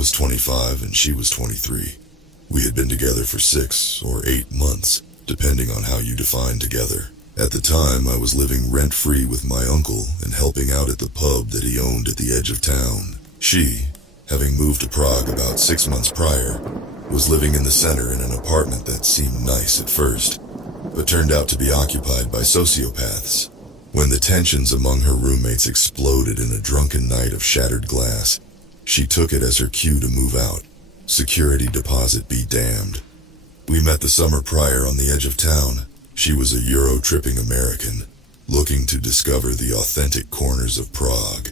was 25 and she was 23. We had been together for 6 or 8 months, depending on how you define together. At the time, I was living rent-free with my uncle and helping out at the pub that he owned at the edge of town. She, having moved to Prague about 6 months prior, was living in the center in an apartment that seemed nice at first, but turned out to be occupied by sociopaths. When the tensions among her roommates exploded in a drunken night of shattered glass, she took it as her cue to move out. Security deposit be damned. We met the summer prior on the edge of town. She was a Euro-tripping American, looking to discover the authentic corners of Prague.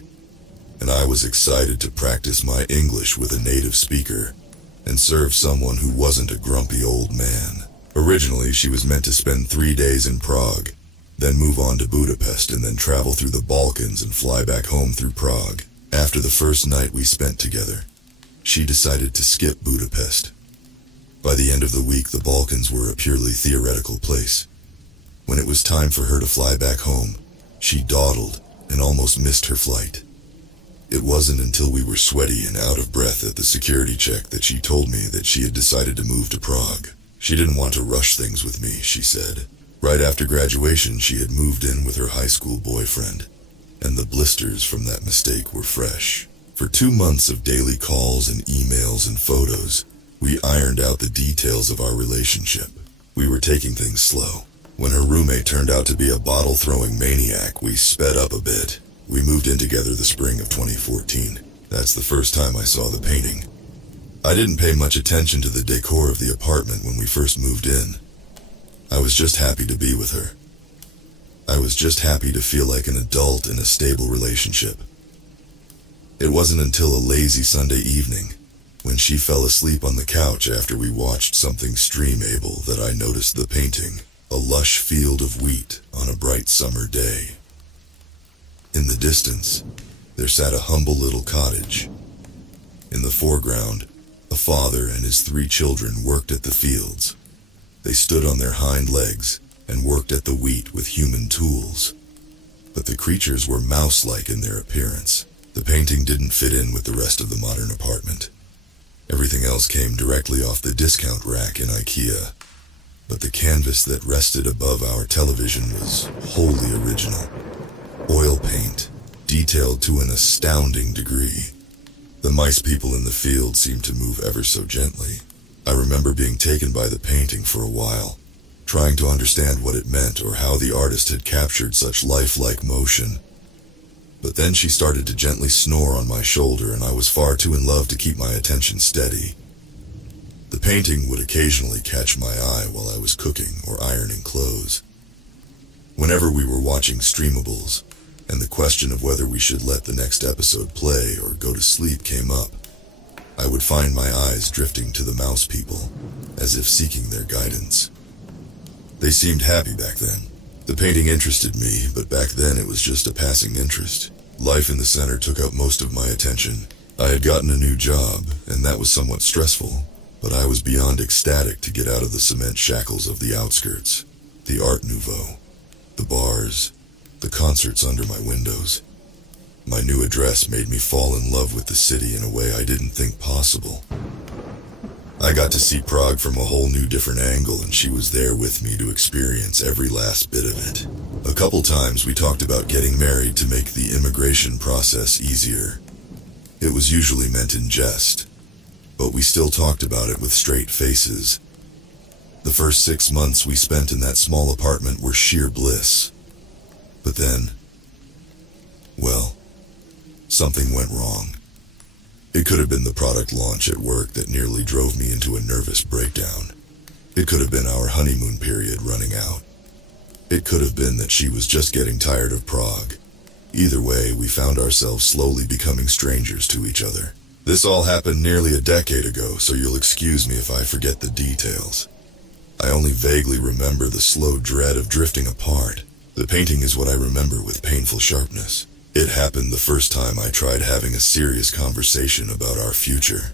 And I was excited to practice my English with a native speaker and serve someone who wasn't a grumpy old man. Originally, she was meant to spend 3 days in Prague, then move on to Budapest and then travel through the Balkans and fly back home through Prague. After the first night we spent together, she decided to skip Budapest. By the end of the week, the Balkans were a purely theoretical place. When it was time for her to fly back home, she dawdled and almost missed her flight. It wasn't until we were sweaty and out of breath at the security check that she told me that she had decided to move to Prague. She didn't want to rush things with me, she said. Right after graduation, she had moved in with her high school boyfriend, and the blisters from that mistake were fresh. For 2 months of daily calls and emails and photos, we ironed out the details of our relationship. We were taking things slow. When her roommate turned out to be a bottle-throwing maniac, we sped up a bit. We moved in together the spring of 2014. That's the first time I saw the painting. I didn't pay much attention to the decor of the apartment when we first moved in. I was just happy to be with her. I was just happy to feel like an adult in a stable relationship. It wasn't until a lazy Sunday evening, when she fell asleep on the couch after we watched something streamable, that I noticed the painting, a lush field of wheat on a bright summer day. In the distance, there sat a humble little cottage. In the foreground, a father and his 3 children worked at the fields. They stood on their hind legs and worked at the wheat with human tools. But the creatures were mouse-like in their appearance. The painting didn't fit in with the rest of the modern apartment. Everything else came directly off the discount rack in IKEA. But the canvas that rested above our television was wholly original. Oil paint, detailed to an astounding degree. The mice people in the field seemed to move ever so gently. I remember being taken by the painting for a while, trying to understand what it meant or how the artist had captured such lifelike motion. But then she started to gently snore on my shoulder, and I was far too in love to keep my attention steady. The painting would occasionally catch my eye while I was cooking or ironing clothes. Whenever we were watching streamables, and the question of whether we should let the next episode play or go to sleep came up, I would find my eyes drifting to the mouse people, as if seeking their guidance. They seemed happy back then. The painting interested me, but back then it was just a passing interest. Life in the center took up most of my attention. I had gotten a new job, and that was somewhat stressful, but I was beyond ecstatic to get out of the cement shackles of the outskirts. The Art Nouveau, the bars, the concerts under my windows. My new address made me fall in love with the city in a way I didn't think possible. I got to see Prague from a whole new different angle, and she was there with me to experience every last bit of it. A couple times we talked about getting married to make the immigration process easier. It was usually meant in jest, but we still talked about it with straight faces. The first 6 months we spent in that small apartment were sheer bliss. But then, well, something went wrong. It could have been the product launch at work that nearly drove me into a nervous breakdown. It could have been our honeymoon period running out. It could have been that she was just getting tired of Prague. Either way, we found ourselves slowly becoming strangers to each other. This all happened nearly a decade ago, so you'll excuse me if I forget the details. I only vaguely remember the slow dread of drifting apart. The painting is what I remember with painful sharpness. It happened the first time I tried having a serious conversation about our future.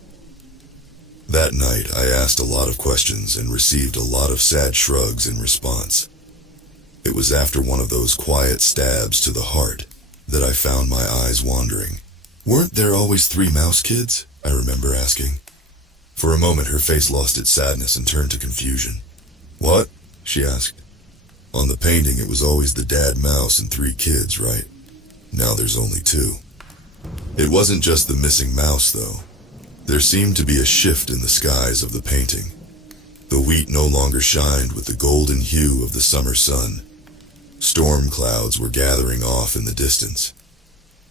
That night, I asked a lot of questions and received a lot of sad shrugs in response. It was after one of those quiet stabs to the heart that I found my eyes wandering. Weren't there always 3 mouse kids? I remember asking. For a moment her face lost its sadness and turned to confusion. What? She asked. On the painting it was always the dad mouse and 3 kids, right? Now there's only 2. It wasn't just the missing mouse, though. There seemed to be a shift in the skies of the painting. The wheat no longer shined with the golden hue of the summer sun. Storm clouds were gathering off in the distance.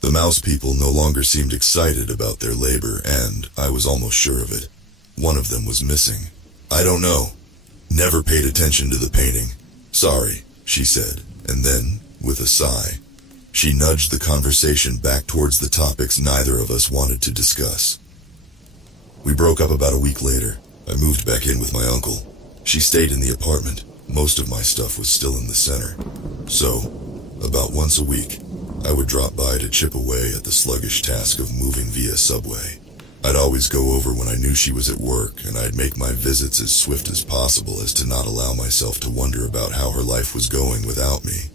The mouse people no longer seemed excited about their labor, and I was almost sure of it. One of them was missing. I don't know. Never paid attention to the painting. Sorry, she said, and then, with a sigh, she nudged the conversation back towards the topics neither of us wanted to discuss. We broke up about a week later. I moved back in with my uncle. She stayed in the apartment. Most of my stuff was still in the center. So, about once a week, I would drop by to chip away at the sluggish task of moving via subway. I'd always go over when I knew she was at work, and I'd make my visits as swift as possible as to not allow myself to wonder about how her life was going without me.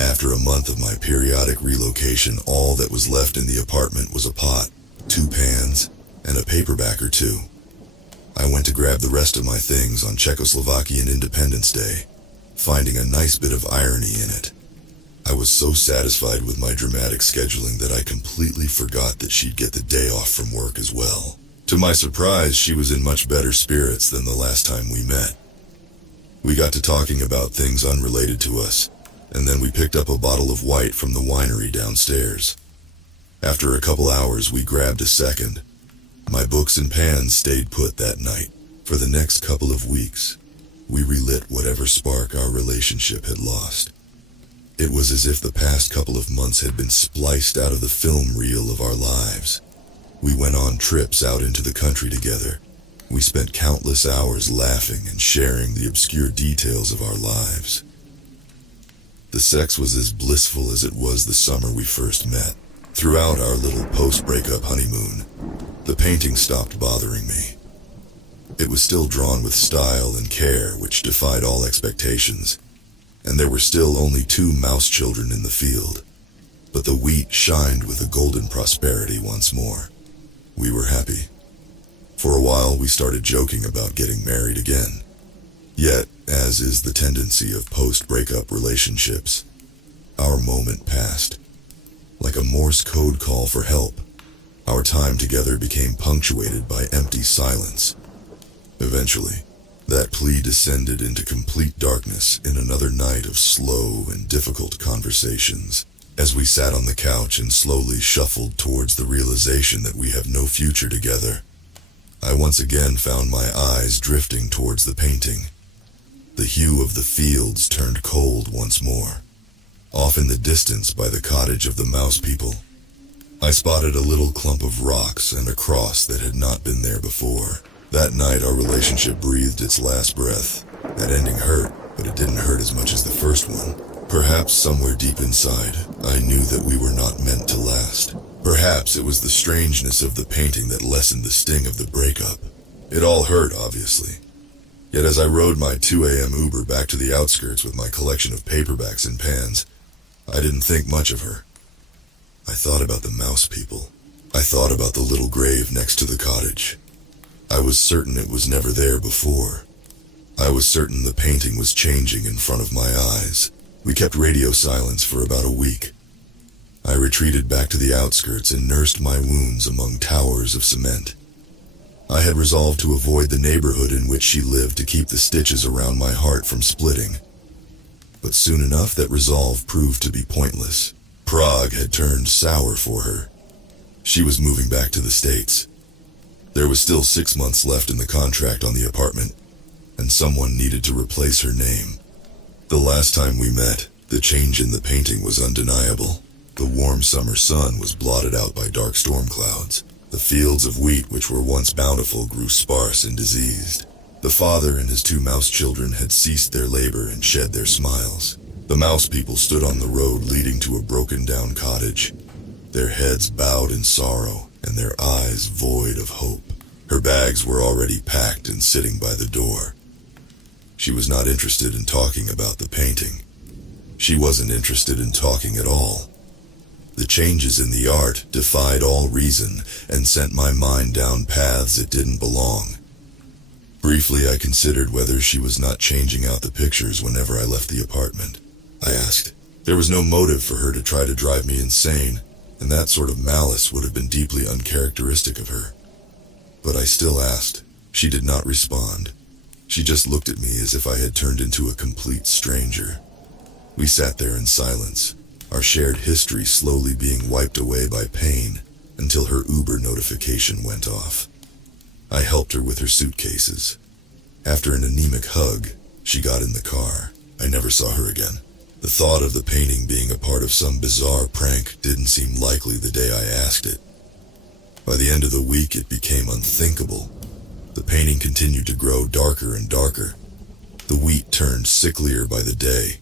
After a month of my periodic relocation, all that was left in the apartment was a pot, 2 pans, and a paperback or 2. I went to grab the rest of my things on Czechoslovakian Independence Day, finding a nice bit of irony in it. I was so satisfied with my dramatic scheduling that I completely forgot that she'd get the day off from work as well. To my surprise, she was in much better spirits than the last time we met. We got to talking about things unrelated to us, and then we picked up a bottle of white from the winery downstairs. After a couple hours, we grabbed a second. My books and pans stayed put that night. For the next couple of weeks, we relit whatever spark our relationship had lost. It was as if the past couple of months had been spliced out of the film reel of our lives. We went on trips out into the country together. We spent countless hours laughing and sharing the obscure details of our lives. The sex was as blissful as it was the summer we first met. Throughout our little post-breakup honeymoon, the painting stopped bothering me. It was still drawn with style and care which defied all expectations, and there were still only 2 mouse children in the field. But the wheat shined with a golden prosperity once more. We were happy. For a while we started joking about getting married again. Yet, as is the tendency of post-breakup relationships, our moment passed. Like a Morse code call for help, our time together became punctuated by empty silence. Eventually, that plea descended into complete darkness in another night of slow and difficult conversations, as we sat on the couch and slowly shuffled towards the realization that we have no future together. I once again found my eyes drifting towards the painting. The hue of the fields turned cold once more. Off in the distance by the cottage of the mouse people, I spotted a little clump of rocks and a cross that had not been there before. That night our relationship breathed its last breath. That ending hurt, but it didn't hurt as much as the first one. Perhaps somewhere deep inside, I knew that we were not meant to last. Perhaps it was the strangeness of the painting that lessened the sting of the breakup. It all hurt, obviously. Yet as I rode my 2 a.m. Uber back to the outskirts with my collection of paperbacks and pans, I didn't think much of her. I thought about the mouse people. I thought about the little grave next to the cottage. I was certain it was never there before. I was certain the painting was changing in front of my eyes. We kept radio silence for about a week. I retreated back to the outskirts and nursed my wounds among towers of cement. I had resolved to avoid the neighborhood in which she lived to keep the stitches around my heart from splitting. But soon enough that resolve proved to be pointless. Prague had turned sour for her. She was moving back to the States. There was still 6 months left in the contract on the apartment, and someone needed to replace her name. The last time we met, the change in the painting was undeniable. The warm summer sun was blotted out by dark storm clouds. The fields of wheat which were once bountiful grew sparse and diseased. The father and his 2 mouse children had ceased their labor and shed their smiles. The mouse people stood on the road leading to a broken-down cottage, their heads bowed in sorrow and their eyes void of hope. Her bags were already packed and sitting by the door. She was not interested in talking about the painting. She wasn't interested in talking at all. The The changes in the art defied all reason and sent my mind down paths it didn't belong. Briefly, I considered whether she was not changing out the pictures whenever I left the apartment. I asked. There was no motive for her to try to drive me insane, and that sort of malice would have been deeply uncharacteristic of her. But I still asked. She did not respond. She just looked at me as if I had turned into a complete stranger. We sat there in silence, our shared history slowly being wiped away by pain until her Uber notification went off. I helped her with her suitcases. After an anemic hug, she got in the car. I never saw her again. The thought of the painting being a part of some bizarre prank didn't seem likely the day I asked it. By the end of the week, it became unthinkable. The painting continued to grow darker and darker. The wheat turned sicklier by the day,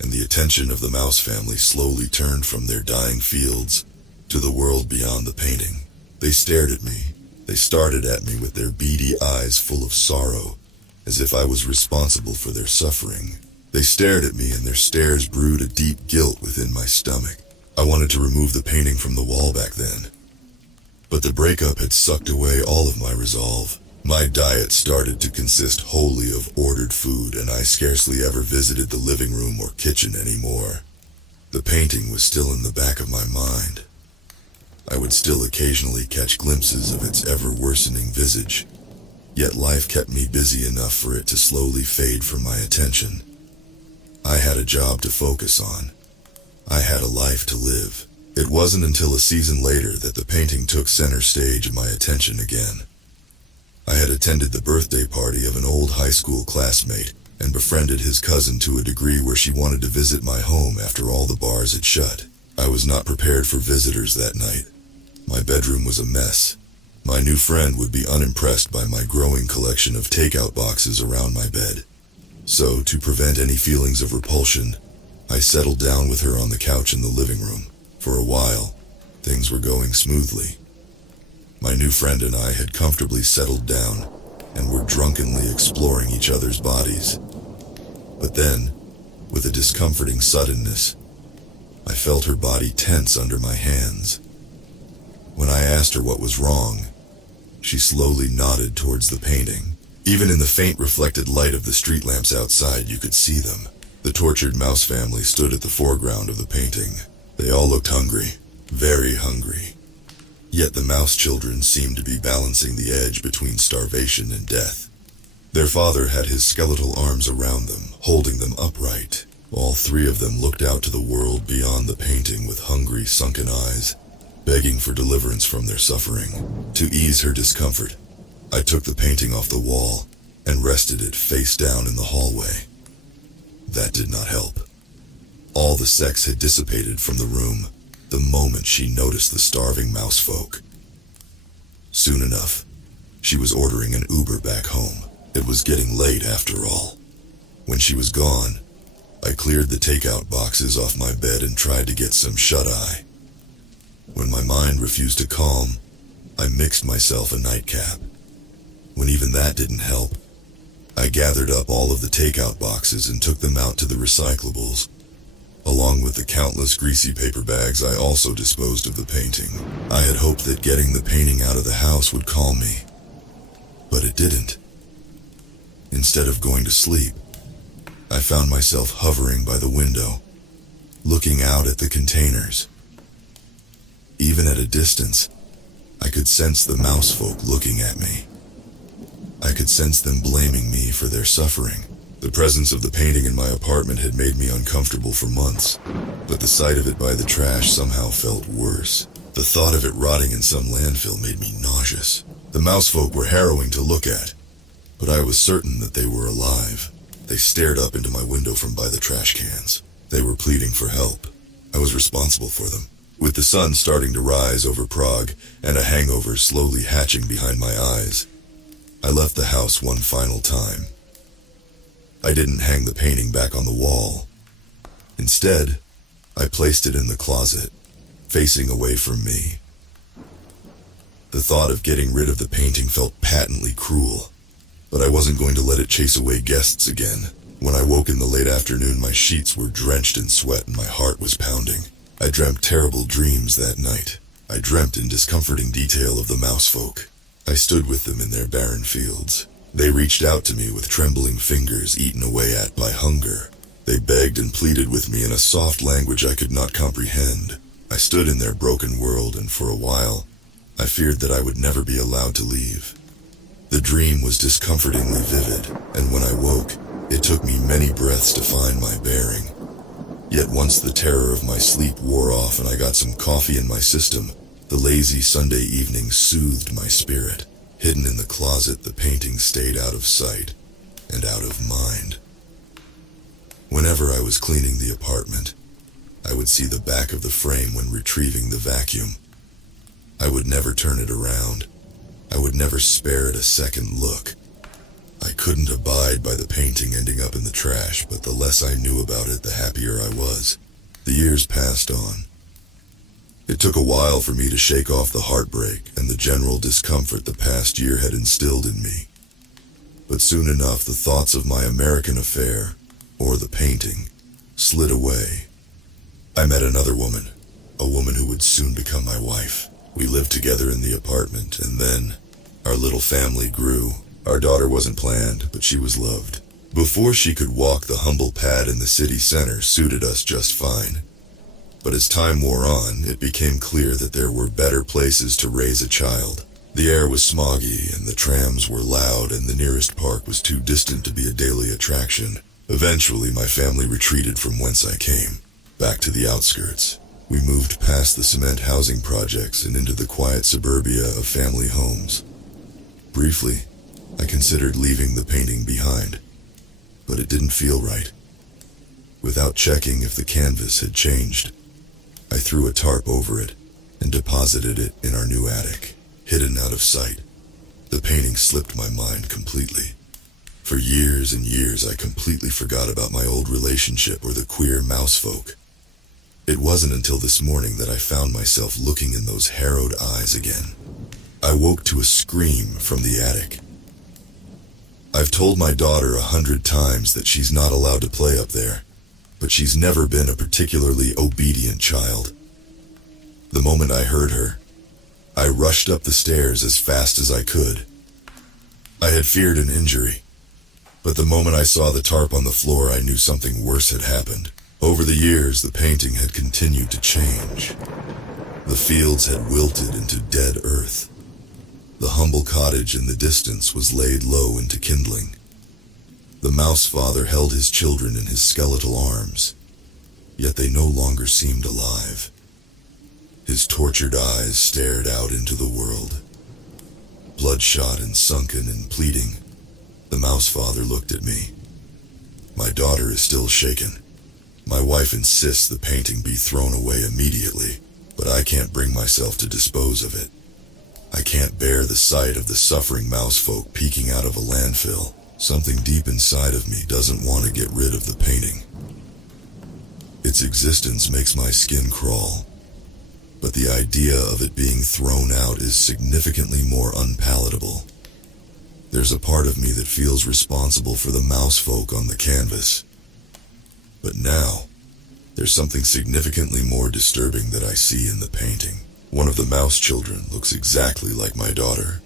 and the attention of the mouse family slowly turned from their dying fields to the world beyond the painting. They stared at me. They started at me with their beady eyes full of sorrow, as if I was responsible for their suffering. They stared at me, and their stares brewed a deep guilt within my stomach. I wanted to remove the painting from the wall back then, but the breakup had sucked away all of my resolve. My diet started to consist wholly of ordered food, and I scarcely ever visited the living room or kitchen anymore. The painting was still in the back of my mind. I would still occasionally catch glimpses of its ever-worsening visage, yet life kept me busy enough for it to slowly fade from my attention. I had a job to focus on. I had a life to live. It wasn't until a season later that the painting took center stage in my attention again. I had attended the birthday party of an old high school classmate and befriended his cousin to a degree where she wanted to visit my home after all the bars had shut. I was not prepared for visitors that night. My bedroom was a mess. My new friend would be unimpressed by my growing collection of takeout boxes around my bed. So, to prevent any feelings of repulsion, I settled down with her on the couch in the living room. For a while, things were going smoothly. My new friend and I had comfortably settled down and were drunkenly exploring each other's bodies. But then, with a discomforting suddenness, I felt her body tense under my hands. When I asked her what was wrong, she slowly nodded towards the painting. Even in the faint reflected light of the street lamps outside, you could see them. The tortured mouse family stood at the foreground of the painting. They all looked hungry, very hungry. Yet the mouse children seemed to be balancing the edge between starvation and death. Their father had his skeletal arms around them, holding them upright. All three of them looked out to the world beyond the painting with hungry, sunken eyes, begging for deliverance from their suffering. To ease her discomfort, I took the painting off the wall and rested it face down in the hallway. That did not help. All the sex had dissipated from the room the moment she noticed the starving mouse folk. Soon enough, she was ordering an Uber back home. It was getting late after all. When she was gone, I cleared the takeout boxes off my bed and tried to get some shut-eye. When my mind refused to calm, I mixed myself a nightcap. When even that didn't help, I gathered up all of the takeout boxes and took them out to the recyclables. Along with the countless greasy paper bags, I also disposed of the painting. I had hoped that getting the painting out of the house would calm me, but it didn't. Instead of going to sleep, I found myself hovering by the window, looking out at the containers. Even at a distance, I could sense the mouse folk looking at me. I could sense them blaming me for their suffering. The presence of the painting in my apartment had made me uncomfortable for months, but the sight of it by the trash somehow felt worse. The thought of it rotting in some landfill made me nauseous. The mouse folk were harrowing to look at, but I was certain that they were alive. They stared up into my window from by the trash cans. They were pleading for help. I was responsible for them. With the sun starting to rise over Prague and a hangover slowly hatching behind my eyes, I left the house one final time. I didn't hang the painting back on the wall. Instead, I placed it in the closet, facing away from me. The thought of getting rid of the painting felt patently cruel, but I wasn't going to let it chase away guests again. When I woke in the late afternoon, my sheets were drenched in sweat and my heart was pounding. I dreamt terrible dreams that night. I dreamt in discomforting detail of the mousefolk. I stood with them in their barren fields. They reached out to me with trembling fingers eaten away at by hunger. They begged and pleaded with me in a soft language I could not comprehend. I stood in their broken world, and for a while, I feared that I would never be allowed to leave. The dream was discomfortingly vivid, and when I woke, it took me many breaths to find my bearing. Yet once the terror of my sleep wore off and I got some coffee in my system, the lazy Sunday evening soothed my spirit. Hidden in the closet, the painting stayed out of sight and out of mind. Whenever I was cleaning the apartment, I would see the back of the frame when retrieving the vacuum. I would never turn it around. I would never spare it a second look. I couldn't abide by the painting ending up in the trash, but the less I knew about it, the happier I was. The years passed on. It took a while for me to shake off the heartbreak and the general discomfort the past year had instilled in me. But soon enough, the thoughts of my American affair, or the painting, slid away. I met another woman, a woman who would soon become my wife. We lived together in the apartment, and then our little family grew. Our daughter wasn't planned, but she was loved. Before she could walk, the humble pad in the city center suited us just fine. But as time wore on, it became clear that there were better places to raise a child. The air was smoggy, and the trams were loud, and the nearest park was too distant to be a daily attraction. Eventually, my family retreated from whence I came, back to the outskirts. We moved past the cement housing projects and into the quiet suburbia of family homes. Briefly, I considered leaving the painting behind, but it didn't feel right. Without checking if the canvas had changed, I threw a tarp over it and deposited it in our new attic, hidden out of sight. The painting slipped my mind completely. For years and years, I completely forgot about my old relationship or the queer mousefolk. It wasn't until this morning that I found myself looking in those harrowed eyes again. I woke to a scream from the attic. I've told my daughter 100 times that she's not allowed to play up there, but she's never been a particularly obedient child. The moment I heard her, I rushed up the stairs as fast as I could. I had feared an injury, but the moment I saw the tarp on the floor, I knew something worse had happened. Over the years, the painting had continued to change. The fields had wilted into dead earth. The humble cottage in the distance was laid low into kindling. The mouse father held his children in his skeletal arms, yet they no longer seemed alive. His tortured eyes stared out into the world. Bloodshot and sunken and pleading, the mouse father looked at me. My daughter is still shaken. My wife insists the painting be thrown away immediately, but I can't bring myself to dispose of it. I can't bear the sight of the suffering mousefolk peeking out of a landfill. Something deep inside of me doesn't want to get rid of the painting. Its existence makes my skin crawl, but the idea of it being thrown out is significantly more unpalatable. There's a part of me that feels responsible for the mousefolk on the canvas. But now, there's something significantly more disturbing that I see in the painting. One of the mouse children looks exactly like my daughter.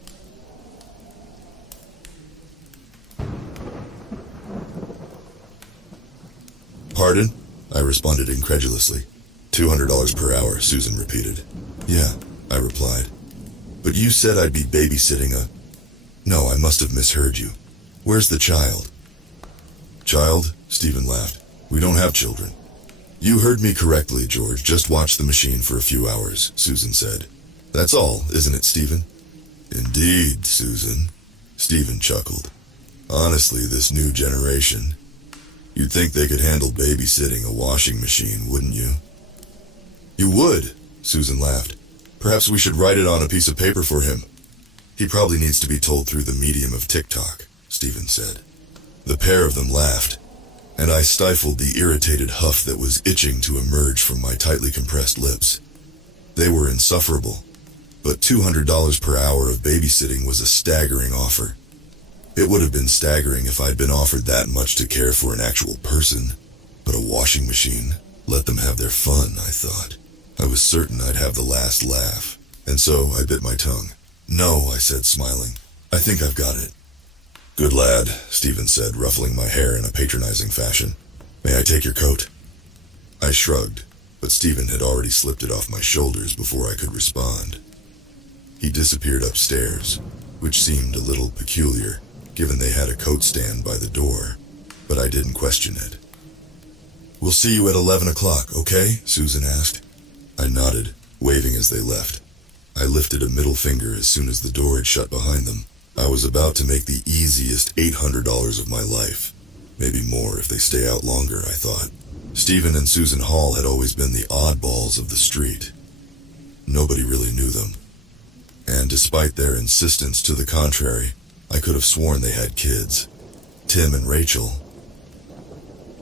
Pardon? I responded incredulously. $200 per hour, Susan repeated. Yeah, I replied. But you said I'd be babysitting a... No, I must have misheard you. Where's the child? Child? Stephen laughed. We don't have children. You heard me correctly, George. Just watch the machine for a few hours, Susan said. That's all, isn't it, Stephen? Indeed, Susan. Stephen chuckled. Honestly, this new generation... You'd think they could handle babysitting a washing machine, wouldn't you? You would, Susan laughed. Perhaps we should write it on a piece of paper for him. He probably needs to be told through the medium of TikTok, Stephen said. The pair of them laughed, and I stifled the irritated huff that was itching to emerge from my tightly compressed lips. They were insufferable, but $200 per hour of babysitting was a staggering offer. It would have been staggering if I'd been offered that much to care for an actual person, but a washing machine, let them have their fun, I thought. I was certain I'd have the last laugh, and so I bit my tongue. "No," I said, smiling. "I think I've got it." "Good lad," Stephen said, ruffling my hair in a patronizing fashion. "May I take your coat?" I shrugged, but Stephen had already slipped it off my shoulders before I could respond. He disappeared upstairs, which seemed a little peculiar, given they had a coat stand by the door, but I didn't question it. "We'll see you at 11 o'clock, okay?" Susan asked. I nodded, waving as they left. I lifted a middle finger as soon as the door had shut behind them. I was about to make the easiest $800 of my life. Maybe more if they stay out longer, I thought. Stephen and Susan Hall had always been the oddballs of the street. Nobody really knew them. And despite their insistence to the contrary, I could have sworn they had kids. Tim and Rachel.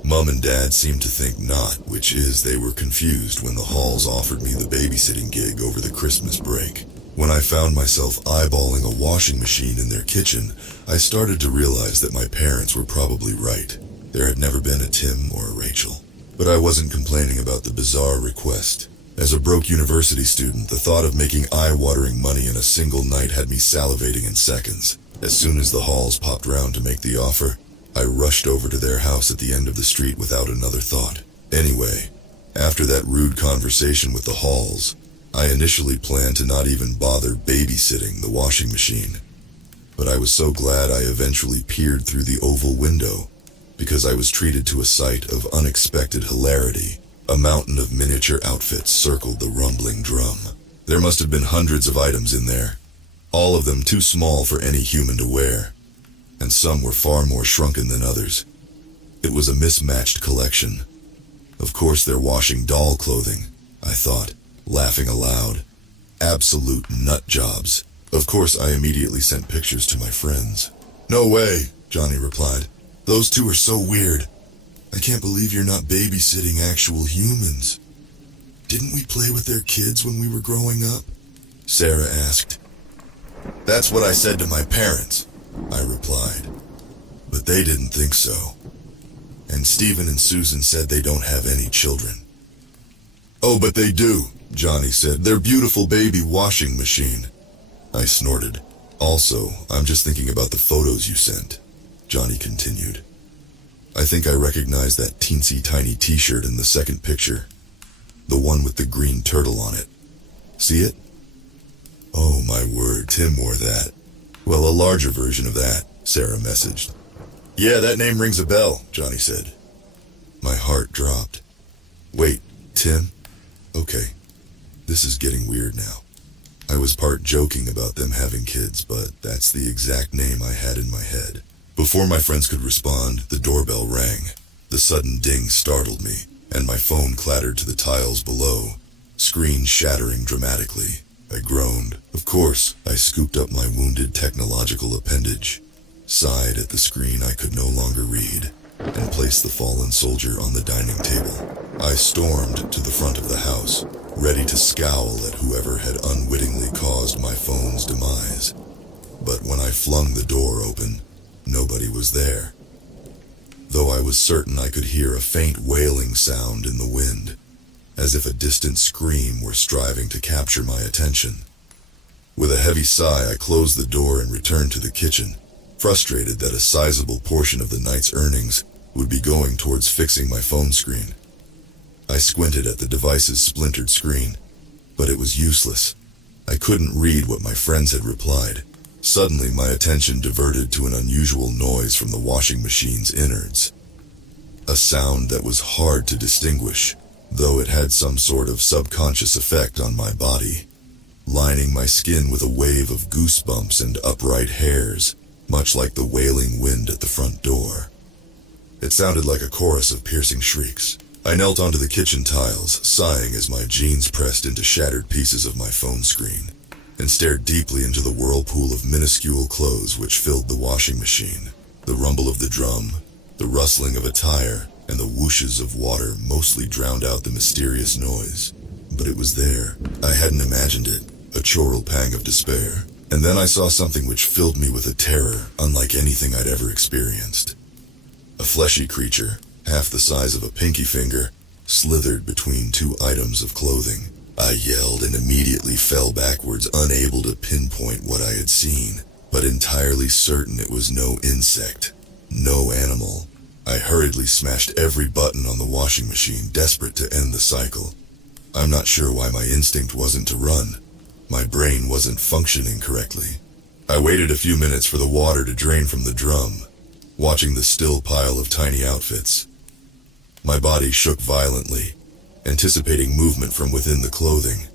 Mum and Dad seemed to think not, which is they were confused when the Halls offered me the babysitting gig over the Christmas break. When I found myself eyeballing a washing machine in their kitchen, I started to realize that my parents were probably right. There had never been a Tim or a Rachel. But I wasn't complaining about the bizarre request. As a broke university student, the thought of making eye-watering money in a single night had me salivating in seconds. As soon as the Halls popped round to make the offer, I rushed over to their house at the end of the street without another thought. Anyway, after that rude conversation with the Halls, I initially planned to not even bother babysitting the washing machine. But I was so glad I eventually peered through the oval window, because I was treated to a sight of unexpected hilarity. A mountain of miniature outfits circled the rumbling drum. There must have been hundreds of items in there, all of them too small for any human to wear, and some were far more shrunken than others. It was a mismatched collection. Of course they're washing doll clothing, I thought, laughing aloud. Absolute nut jobs. Of course I immediately sent pictures to my friends. "No way," Johnny replied. "Those two are so weird. I can't believe you're not babysitting actual humans." "Didn't we play with their kids when we were growing up?" Sarah asked. "That's what I said to my parents," I replied. But they didn't think so. And Stephen and Susan said they don't have any children. "Oh, but they do," Johnny said. "Their beautiful baby washing machine." I snorted. "Also, I'm just thinking about the photos you sent," Johnny continued. "I think I recognize that teensy tiny t-shirt in the second picture. The one with the green turtle on it. See it?" "Oh my word, Tim wore that." "Well, a larger version of that," Sarah messaged. "Yeah, that name rings a bell," Johnny said. My heart dropped. "Wait, Tim? Okay, this is getting weird now." I was part joking about them having kids, but that's the exact name I had in my head. Before my friends could respond, the doorbell rang. The sudden ding startled me, and my phone clattered to the tiles below, screen shattering dramatically. I groaned. Of course, I scooped up my wounded technological appendage, sighed at the screen I could no longer read, and placed the fallen soldier on the dining table. I stormed to the front of the house, ready to scowl at whoever had unwittingly caused my phone's demise. But when I flung the door open, nobody was there, though I was certain I could hear a faint wailing sound in the wind, as if a distant scream were striving to capture my attention. With a heavy sigh, I closed the door and returned to the kitchen, frustrated that a sizable portion of the night's earnings would be going towards fixing my phone screen. I squinted at the device's splintered screen, but it was useless. I couldn't read what my friends had replied. Suddenly, my attention diverted to an unusual noise from the washing machine's innards. A sound that was hard to distinguish, though it had some sort of subconscious effect on my body, lining my skin with a wave of goosebumps and upright hairs, much like the wailing wind at the front door. It sounded like a chorus of piercing shrieks. I knelt onto the kitchen tiles, sighing as my jeans pressed into shattered pieces of my phone screen, and stared deeply into the whirlpool of minuscule clothes which filled the washing machine. The rumble of the drum, the rustling of a tire, and the whooshes of water mostly drowned out the mysterious noise. But it was there. I hadn't imagined it, a choral pang of despair. And then I saw something which filled me with a terror unlike anything I'd ever experienced. A fleshy creature, half the size of a pinky finger, slithered between two items of clothing. I yelled and immediately fell backwards, unable to pinpoint what I had seen, but entirely certain it was no insect, no animal. I hurriedly smashed every button on the washing machine, desperate to end the cycle. I'm not sure why my instinct wasn't to run. My brain wasn't functioning correctly. I waited a few minutes for the water to drain from the drum, watching the still pile of tiny outfits. My body shook violently, anticipating movement from within the clothing.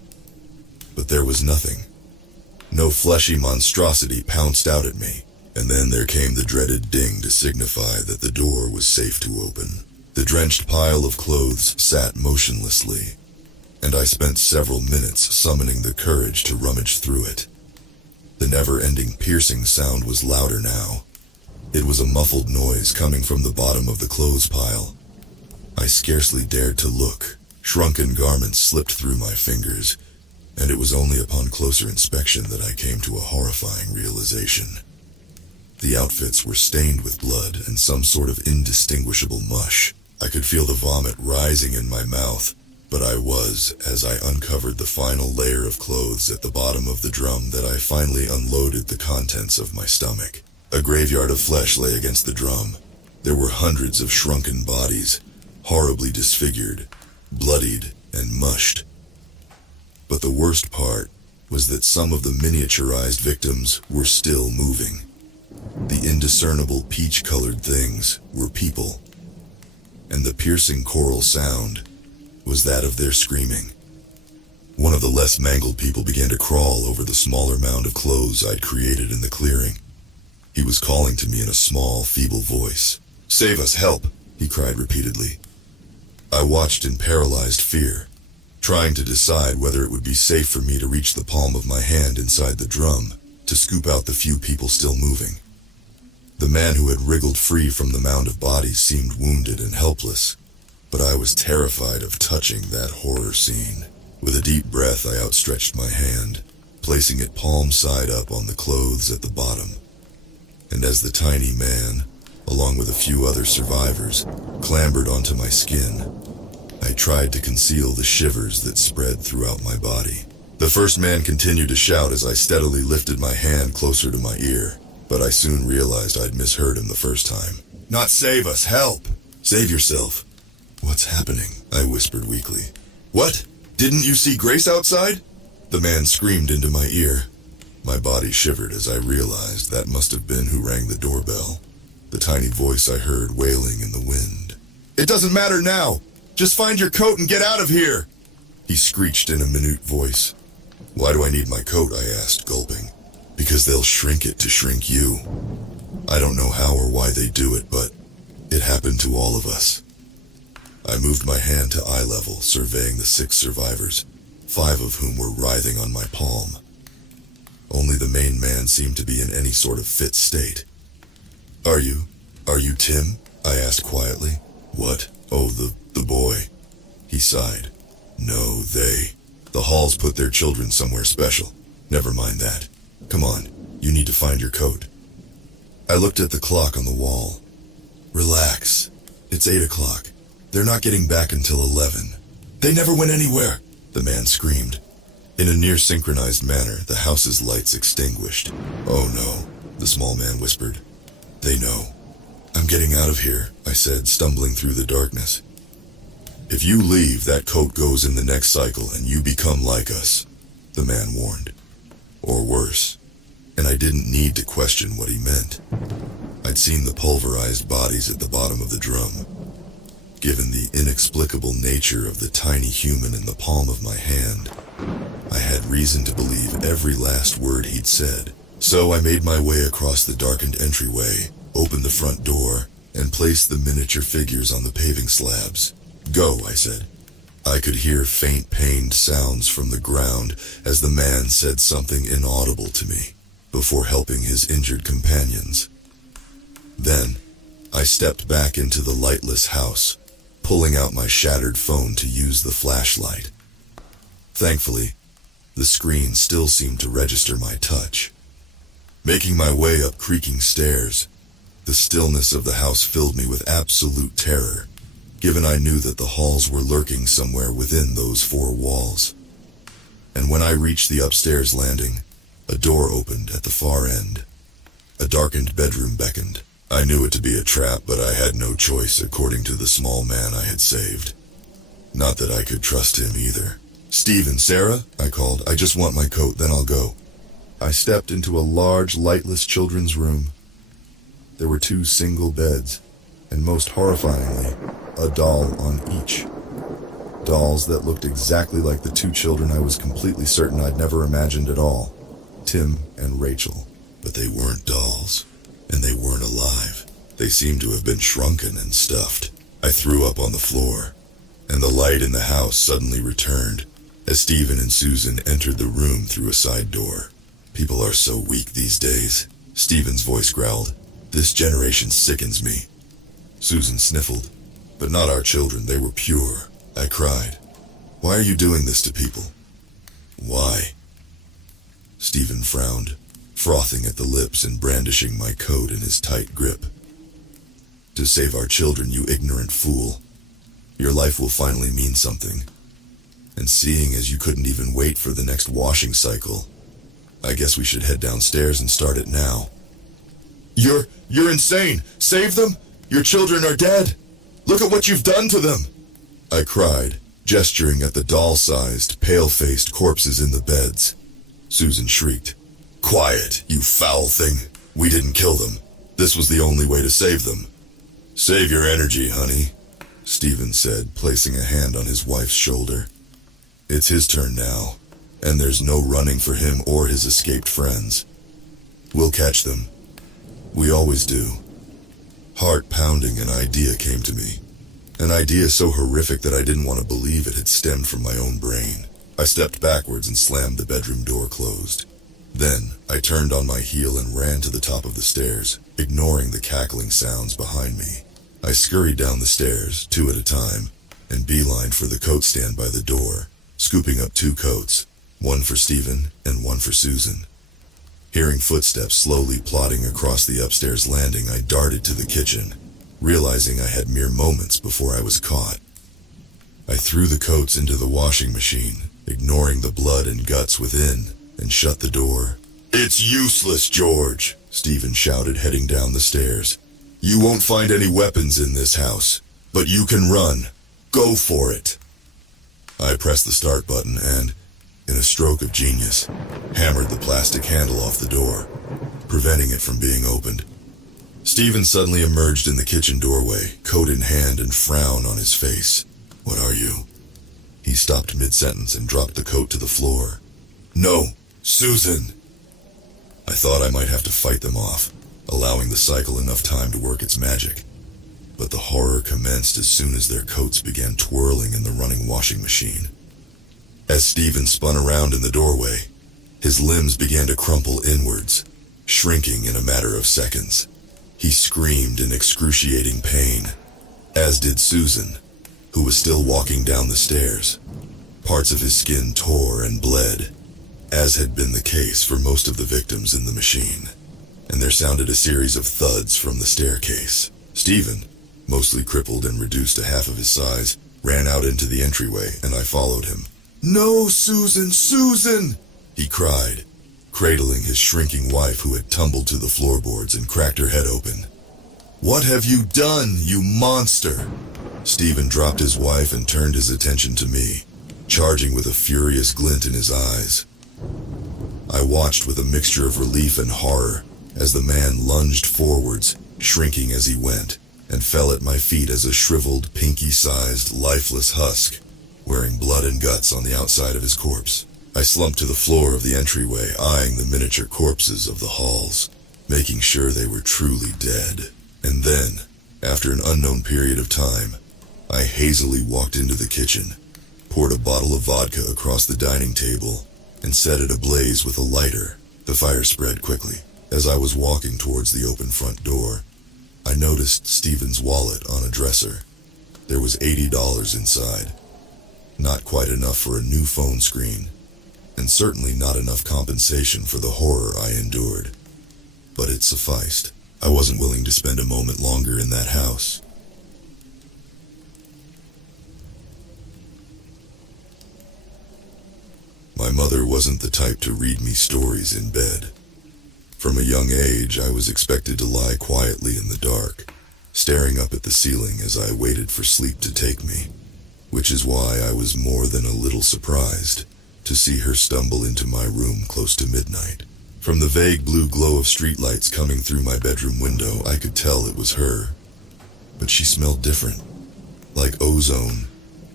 But there was nothing. No fleshy monstrosity pounced out at me, and then there came the dreaded ding to signify that the door was safe to open. The drenched pile of clothes sat motionlessly, and I spent several minutes summoning the courage to rummage through it. The never-ending piercing sound was louder now. It was a muffled noise coming from the bottom of the clothes pile. I scarcely dared to look. Shrunken garments slipped through my fingers, and it was only upon closer inspection that I came to a horrifying realization. The outfits were stained with blood and some sort of indistinguishable mush. I could feel the vomit rising in my mouth, but I was, as I uncovered the final layer of clothes at the bottom of the drum, that I finally unloaded the contents of my stomach. A graveyard of flesh lay against the drum. There were hundreds of shrunken bodies, horribly disfigured, bloodied, and mushed. But the worst part was that some of the miniaturized victims were still moving. The indiscernible peach-colored things were people, and the piercing choral sound was that of their screaming. One of the less mangled people began to crawl over the smaller mound of clothes I'd created in the clearing. He was calling to me in a small, feeble voice. "Save us, help!" he cried repeatedly. I watched in paralyzed fear, trying to decide whether it would be safe for me to reach the palm of my hand inside the drum to scoop out the few people still moving. The man who had wriggled free from the mound of bodies seemed wounded and helpless, but I was terrified of touching that horror scene. With a deep breath, I outstretched my hand, placing it palm side up on the clothes at the bottom. And as the tiny man, along with a few other survivors, clambered onto my skin, I tried to conceal the shivers that spread throughout my body. The first man continued to shout as I steadily lifted my hand closer to my ear, but I soon realized I'd misheard him the first time. "Not save us, help! Save yourself." "What's happening?" I whispered weakly. "What? Didn't you see Grace outside?" The man screamed into my ear. My body shivered as I realized that must have been who rang the doorbell. The tiny voice I heard wailing in the wind. "It doesn't matter now! Just find your coat and get out of here!" He screeched in a minute voice. "Why do I need my coat?" I asked, gulping. "Because they'll shrink it to shrink you. I don't know how or why they do it, but it happened to all of us." I moved my hand to eye level, surveying the 6 survivors, 5 of whom were writhing on my palm. Only the main man seemed to be in any sort of fit state. Are you Tim?" I asked quietly. "What? Oh, the boy." He sighed. "No, the Halls put their children somewhere special. Never mind that. Come on, you need to find your coat." I looked at the clock on the wall. "Relax. It's 8 o'clock. They're not getting back until 11. "They never went anywhere!" the man screamed. In a near-synchronized manner, the house's lights extinguished. "Oh no," the small man whispered. "They know." "I'm getting out of here," I said, stumbling through the darkness. "If you leave, that coat goes in the next cycle and you become like us," the man warned. Or worse. And I didn't need to question what he meant. I'd seen the pulverized bodies at the bottom of the drum. Given the inexplicable nature of the tiny human in the palm of my hand, I had reason to believe every last word he'd said. So I made my way across the darkened entryway, opened the front door, and placed the miniature figures on the paving slabs. "Go," I said. I could hear faint pained sounds from the ground as the man said something inaudible to me, before helping his injured companions. Then, I stepped back into the lightless house, pulling out my shattered phone to use the flashlight. Thankfully, the screen still seemed to register my touch. Making my way up creaking stairs, the stillness of the house filled me with absolute terror, given I knew that the Halls were lurking somewhere within those 4 walls. and when I reached the upstairs landing, a door opened at the far end. A darkened bedroom beckoned. I knew it to be a trap, but I had no choice according to the small man I had saved. Not that I could trust him either. "Stephen, Sarah," I called. "I just want my coat, then I'll go." I stepped into a large, lightless children's room. There were 2 single beds, and most horrifyingly, a doll on each. Dolls that looked exactly like the 2 children I was completely certain I'd never imagined at all, Tim and Rachel. But they weren't dolls, and they weren't alive. They seemed to have been shrunken and stuffed. I threw up on the floor, and the light in the house suddenly returned as Stephen and Susan entered the room through a side door. "People are so weak these days," Stephen's voice growled. "This generation sickens me." Susan sniffled. "But not our children, they were pure," I cried. "Why are you doing this to people?" "Why?" Stephen frowned, frothing at the lips and brandishing my coat in his tight grip. "To save our children, you ignorant fool. Your life will finally mean something. And seeing as you couldn't even wait for the next washing cycle, I guess we should head downstairs and start it now." You're insane! Save them! Your children are dead! Look at what you've done to them!" I cried, gesturing at the doll-sized, pale-faced corpses in the beds. Susan shrieked. "Quiet, you foul thing! We didn't kill them. This was the only way to save them." "Save your energy, honey," Stephen said, placing a hand on his wife's shoulder. "It's his turn now, and there's no running for him or his escaped friends. We'll catch them. We always do." Heart pounding, an idea came to me. An idea so horrific that I didn't want to believe it had stemmed from my own brain. I stepped backwards and slammed the bedroom door closed. Then, I turned on my heel and ran to the top of the stairs, ignoring the cackling sounds behind me. I scurried down the stairs, 2 at a time, and beelined for the coat stand by the door, scooping up 2 coats, one for Stephen and one for Susan. Hearing footsteps slowly plodding across the upstairs landing, I darted to the kitchen, realizing I had mere moments before I was caught. I threw the coats into the washing machine, ignoring the blood and guts within, and shut the door. "It's useless, George," Stephen shouted, heading down the stairs. "You won't find any weapons in this house, but you can run. Go for it." I pressed the start button and, in a stroke of genius, hammered the plastic handle off the door, preventing it from being opened. Stephen suddenly emerged in the kitchen doorway, coat in hand and frown on his face. "What are you?" He stopped mid-sentence and dropped the coat to the floor. "No, Susan!" I thought I might have to fight them off, allowing the cycle enough time to work its magic. But the horror commenced as soon as their coats began twirling in the running washing machine. As Stephen spun around in the doorway, his limbs began to crumple inwards, shrinking in a matter of seconds. He screamed in excruciating pain, as did Susan, who was still walking down the stairs. Parts of his skin tore and bled, as had been the case for most of the victims in the machine, and there sounded a series of thuds from the staircase. Stephen, mostly crippled and reduced to half of his size, ran out into the entryway, and I followed him. "No, Susan, Susan!" he cried, cradling his shrinking wife who had tumbled to the floorboards and cracked her head open. "What have you done, you monster?" Stephen dropped his wife and turned his attention to me, charging with a furious glint in his eyes. I watched with a mixture of relief and horror as the man lunged forwards, shrinking as he went, and fell at my feet as a shriveled, pinky-sized, lifeless husk, wearing blood and guts on the outside of his corpse. I slumped to the floor of the entryway, eyeing the miniature corpses of the halls, making sure they were truly dead. And then, after an unknown period of time, I hazily walked into the kitchen, poured a bottle of vodka across the dining table, and set it ablaze with a lighter. The fire spread quickly. As I was walking towards the open front door, I noticed Stephen's wallet on a dresser. There was $80 inside. Not quite enough for a new phone screen, and certainly not enough compensation for the horror I endured. But it sufficed. I wasn't willing to spend a moment longer in that house. My mother wasn't the type to read me stories in bed. From a young age, I was expected to lie quietly in the dark, staring up at the ceiling as I waited for sleep to take me, which is why I was more than a little surprised to see her stumble into my room close to midnight. From the vague blue glow of streetlights coming through my bedroom window, I could tell it was her. But she smelled different, like ozone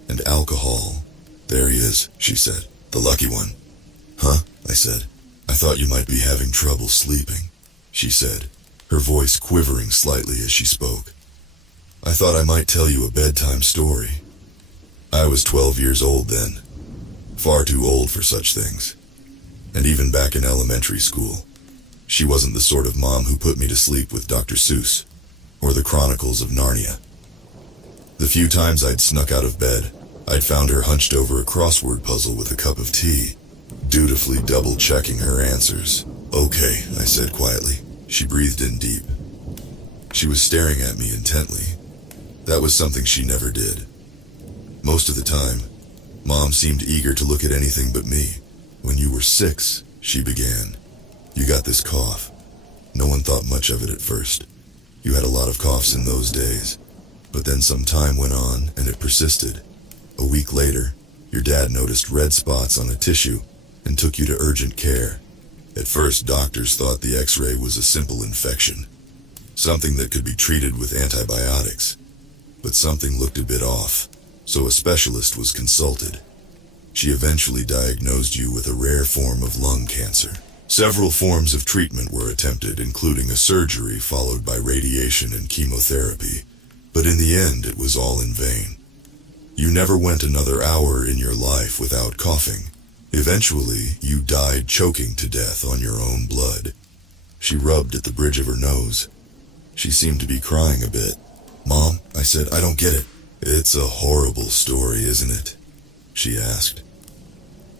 and alcohol. "There he is," she said. "The lucky one." "Huh?" I said. "I thought you might be having trouble sleeping," she said, her voice quivering slightly as she spoke. "I thought I might tell you a bedtime story." I was 12 years old then, far too old for such things. And even back in elementary school, she wasn't the sort of mom who put me to sleep with Dr. Seuss or the Chronicles of Narnia. The few times I'd snuck out of bed, I'd found her hunched over a crossword puzzle with a cup of tea, dutifully double-checking her answers. "Okay," I said quietly. She breathed in deep. She was staring at me intently. That was something she never did. Most of the time, Mom seemed eager to look at anything but me. "When you were 6, she began, "you got this cough. No one thought much of it at first. You had a lot of coughs in those days. But then some time went on, and it persisted. A week later, your dad noticed red spots on a tissue and took you to urgent care. At first, doctors thought the X-ray was a simple infection, something that could be treated with antibiotics. But something looked a bit off, so a specialist was consulted. She eventually diagnosed you with a rare form of lung cancer. Several forms of treatment were attempted, including a surgery followed by radiation and chemotherapy, but in the end it was all in vain. You never went another hour in your life without coughing. Eventually, you died choking to death on your own blood." She rubbed at the bridge of her nose. She seemed to be crying a bit. "Mom," I said, "I don't get it." "It's a horrible story, isn't it?" she asked.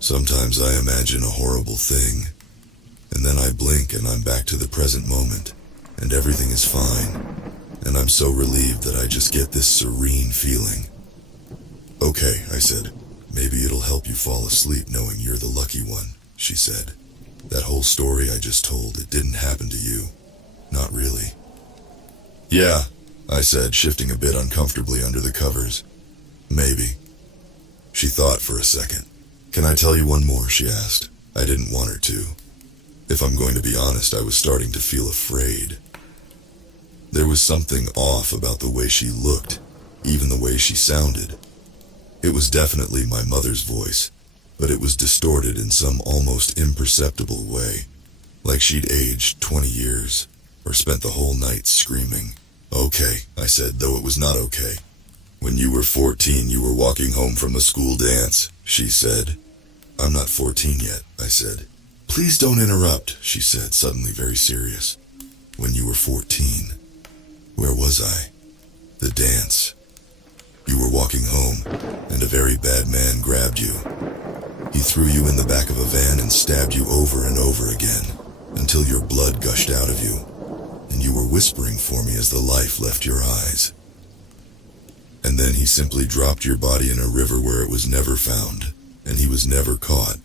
"Sometimes I imagine a horrible thing, and then I blink and I'm back to the present moment, and everything is fine, and I'm so relieved that I just get this serene feeling." "Okay," I said. "Maybe it'll help you fall asleep knowing you're the lucky one," she said. "That whole story I just told, it didn't happen to you. Not really." "Yeah," I said, shifting a bit uncomfortably under the covers. "Maybe." She thought for a second. "Can I tell you one more?" she asked. I didn't want her to. If I'm going to be honest, I was starting to feel afraid. There was something off about the way she looked, even the way she sounded. It was definitely my mother's voice, but it was distorted in some almost imperceptible way, like she'd aged 20 years, or spent the whole night screaming. "Okay," I said, though it was not okay. "When you were 14, you were walking home from a school dance," she said. "I'm not 14 yet," I said. "Please don't interrupt," she said, suddenly very serious. "When you were 14, where was I?" "The dance. You were walking home, and a very bad man grabbed you. He threw you in the back of a van and stabbed you over and over again, until your blood gushed out of you, and you were whispering for me as the life left your eyes. And then he simply dropped your body in a river where it was never found, and he was never caught.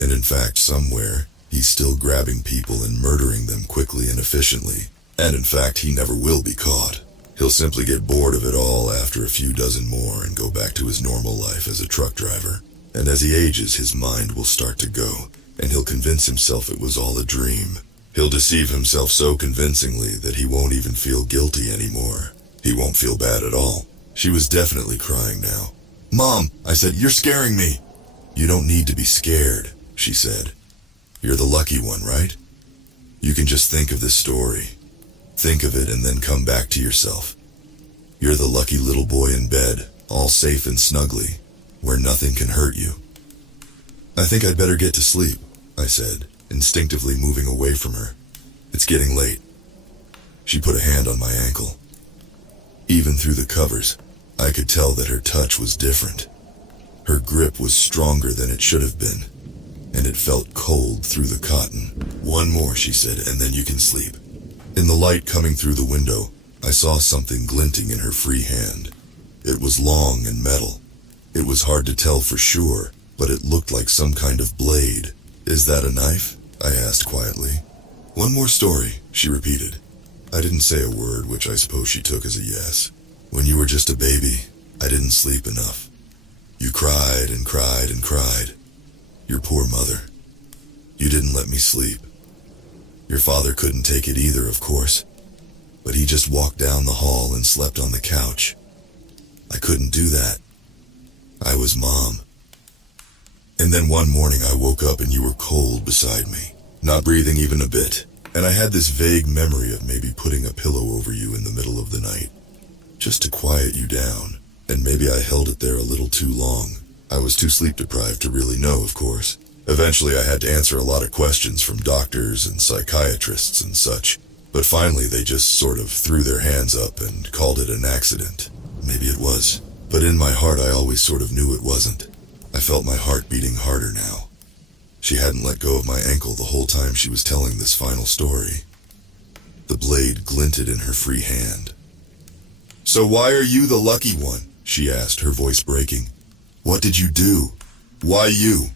And in fact, somewhere, he's still grabbing people and murdering them quickly and efficiently. And in fact, he never will be caught. He'll simply get bored of it all after a few dozen more and go back to his normal life as a truck driver. And as he ages, his mind will start to go, and he'll convince himself it was all a dream. He'll deceive himself so convincingly that he won't even feel guilty anymore. He won't feel bad at all." She was definitely crying now. "Mom," I said, "you're scaring me." "You don't need to be scared," she said. "You're the lucky one, right? You can just think of this story. Think of it and then come back to yourself. You're the lucky little boy in bed, all safe and snugly, where nothing can hurt you." "I think I'd better get to sleep," I said, instinctively moving away from her. "It's getting late." She put a hand on my ankle. Even through the covers, I could tell that her touch was different. Her grip was stronger than it should have been, and it felt cold through the cotton. "One more," she said, "and then you can sleep." In the light coming through the window, I saw something glinting in her free hand. It was long and metal. It was hard to tell for sure, but it looked like some kind of blade. "Is that a knife?" I asked quietly. "One more story," she repeated. I didn't say a word, which I suppose she took as a yes. "When you were just a baby, I didn't sleep enough. You cried and cried and cried. Your poor mother. You didn't let me sleep. Your father couldn't take it either, of course, but he just walked down the hall and slept on the couch. I couldn't do that. I was Mom. And then one morning I woke up and you were cold beside me, not breathing even a bit, and I had this vague memory of maybe putting a pillow over you in the middle of the night, just to quiet you down, and maybe I held it there a little too long. I was too sleep deprived to really know, of course. Eventually I had to answer a lot of questions from doctors and psychiatrists and such, but finally they just sort of threw their hands up and called it an accident. Maybe it was, but in my heart I always sort of knew it wasn't. I felt my heart beating harder now. She hadn't let go of my ankle the whole time she was telling this final story. The blade glinted in her free hand. "So why are you the lucky one?" she asked, her voice breaking. "What did you do? Why you?"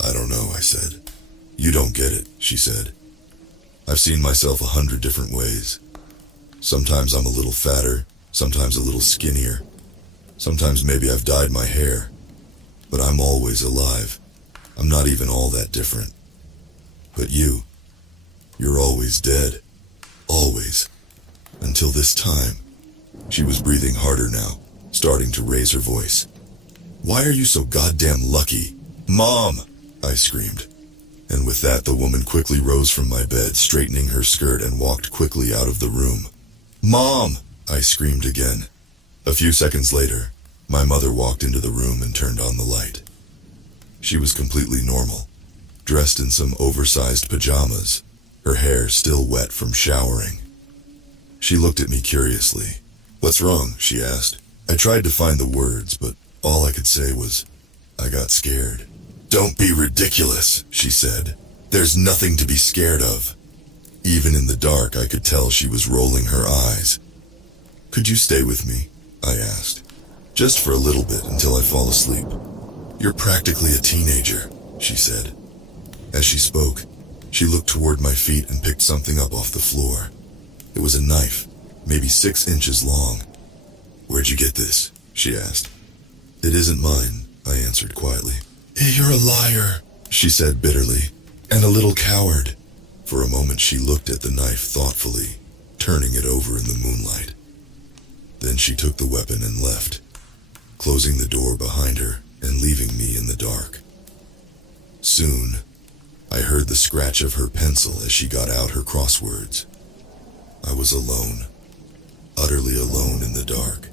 "I don't know," I said. "You don't get it," she said. "I've seen myself 100 different ways. Sometimes I'm a little fatter, sometimes a little skinnier. Sometimes maybe I've dyed my hair. But I'm always alive. I'm not even all that different. But you're always dead. Always. Until this time." She was breathing harder now, starting to raise her voice. "Why are you so goddamn lucky? Mom!" I screamed. And with that, the woman quickly rose from my bed, straightening her skirt, and walked quickly out of the room. "Mom!" I screamed again. A few seconds later, my mother walked into the room and turned on the light. She was completely normal, dressed in some oversized pajamas, her hair still wet from showering. She looked at me curiously. "What's wrong?" she asked. I tried to find the words, but all I could say was, "I got scared." "Don't be ridiculous," she said. "There's nothing to be scared of." Even in the dark, I could tell she was rolling her eyes. "Could you stay with me?" I asked. "Just for a little bit until I fall asleep." "You're practically a teenager," she said. As she spoke, she looked toward my feet and picked something up off the floor. It was a knife, maybe 6 inches long. "Where'd you get this?" she asked. "It isn't mine," I answered quietly. "You're a liar," she said bitterly, "and a little coward." For a moment she looked at the knife thoughtfully, turning it over in the moonlight. Then she took the weapon and left, closing the door behind her and leaving me in the dark. Soon, I heard the scratch of her pencil as she got out her crosswords. I was alone, utterly alone in the dark.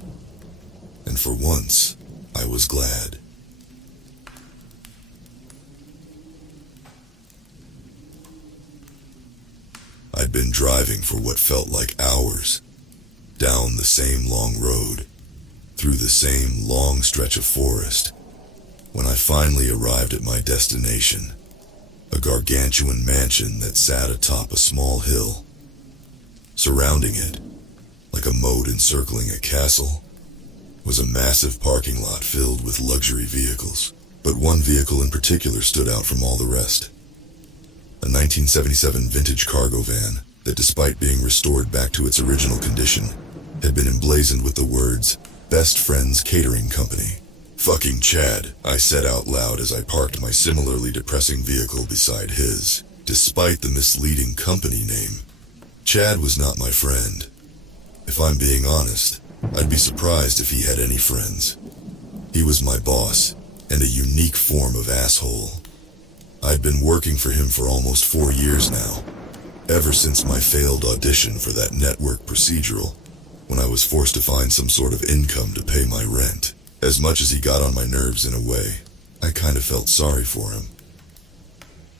And for once, I was glad. I'd been driving for what felt like hours, down the same long road, through the same long stretch of forest, when I finally arrived at my destination, a gargantuan mansion that sat atop a small hill. Surrounding it, like a moat encircling a castle, was a massive parking lot filled with luxury vehicles. But one vehicle in particular stood out from all the rest. A 1977 vintage cargo van that, despite being restored back to its original condition, had been emblazoned with the words, "Best Friends Catering Company." "Fucking Chad," I said out loud as I parked my similarly depressing vehicle beside his, despite the misleading company name. Chad was not my friend. If I'm being honest, I'd be surprised if he had any friends. He was my boss, and a unique form of asshole. I'd been working for him for almost 4 years now, ever since my failed audition for that network procedural, when I was forced to find some sort of income to pay my rent. As much as he got on my nerves in a way, I kind of felt sorry for him.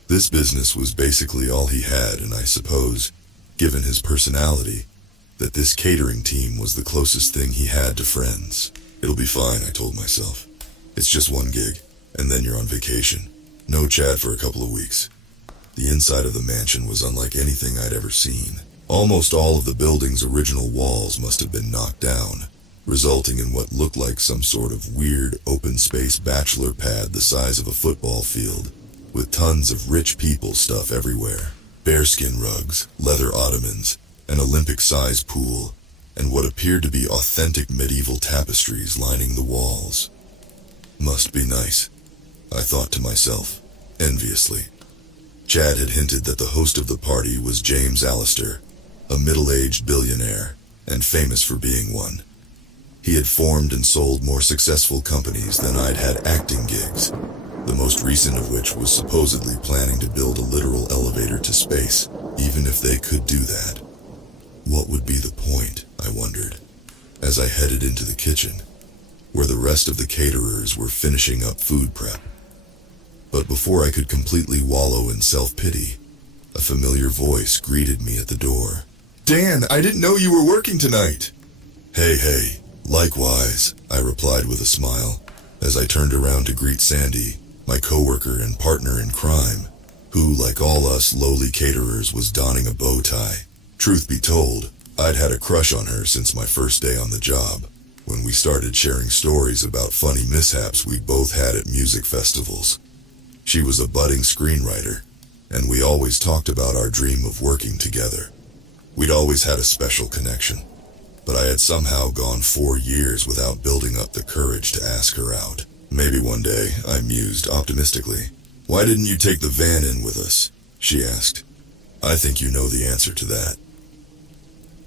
This business was basically all he had, and I suppose, given his personality, that this catering team was the closest thing he had to friends. "It'll be fine," I told myself. "It's just one gig, and then you're on vacation. No Chad for a couple of weeks." The inside of the mansion was unlike anything I'd ever seen. Almost all of the building's original walls must have been knocked down, resulting in what looked like some sort of weird open-space bachelor pad the size of a football field, with tons of rich people stuff everywhere. Bearskin rugs, leather ottomans, an Olympic-sized pool, and what appeared to be authentic medieval tapestries lining the walls. Must be nice, I thought to myself, enviously. Chad had hinted that the host of the party was James Allister, a middle-aged billionaire, and famous for being one. He had formed and sold more successful companies than I'd had acting gigs, the most recent of which was supposedly planning to build a literal elevator to space, even if they could do that. What would be the point, I wondered, as I headed into the kitchen, where the rest of the caterers were finishing up food prep. But before I could completely wallow in self-pity, a familiar voice greeted me at the door. "Dan, I didn't know you were working tonight." Hey, likewise, I replied with a smile, as I turned around to greet Sandy, my coworker and partner in crime, who, like all us lowly caterers, was donning a bow tie. Truth be told, I'd had a crush on her since my first day on the job, when we started sharing stories about funny mishaps we both had at music festivals. She was a budding screenwriter, and we always talked about our dream of working together. We'd always had a special connection, but I had somehow gone 4 years without building up the courage to ask her out. Maybe one day, I mused optimistically. "Why didn't you take the van in with us?" she asked. "I think you know the answer to that,"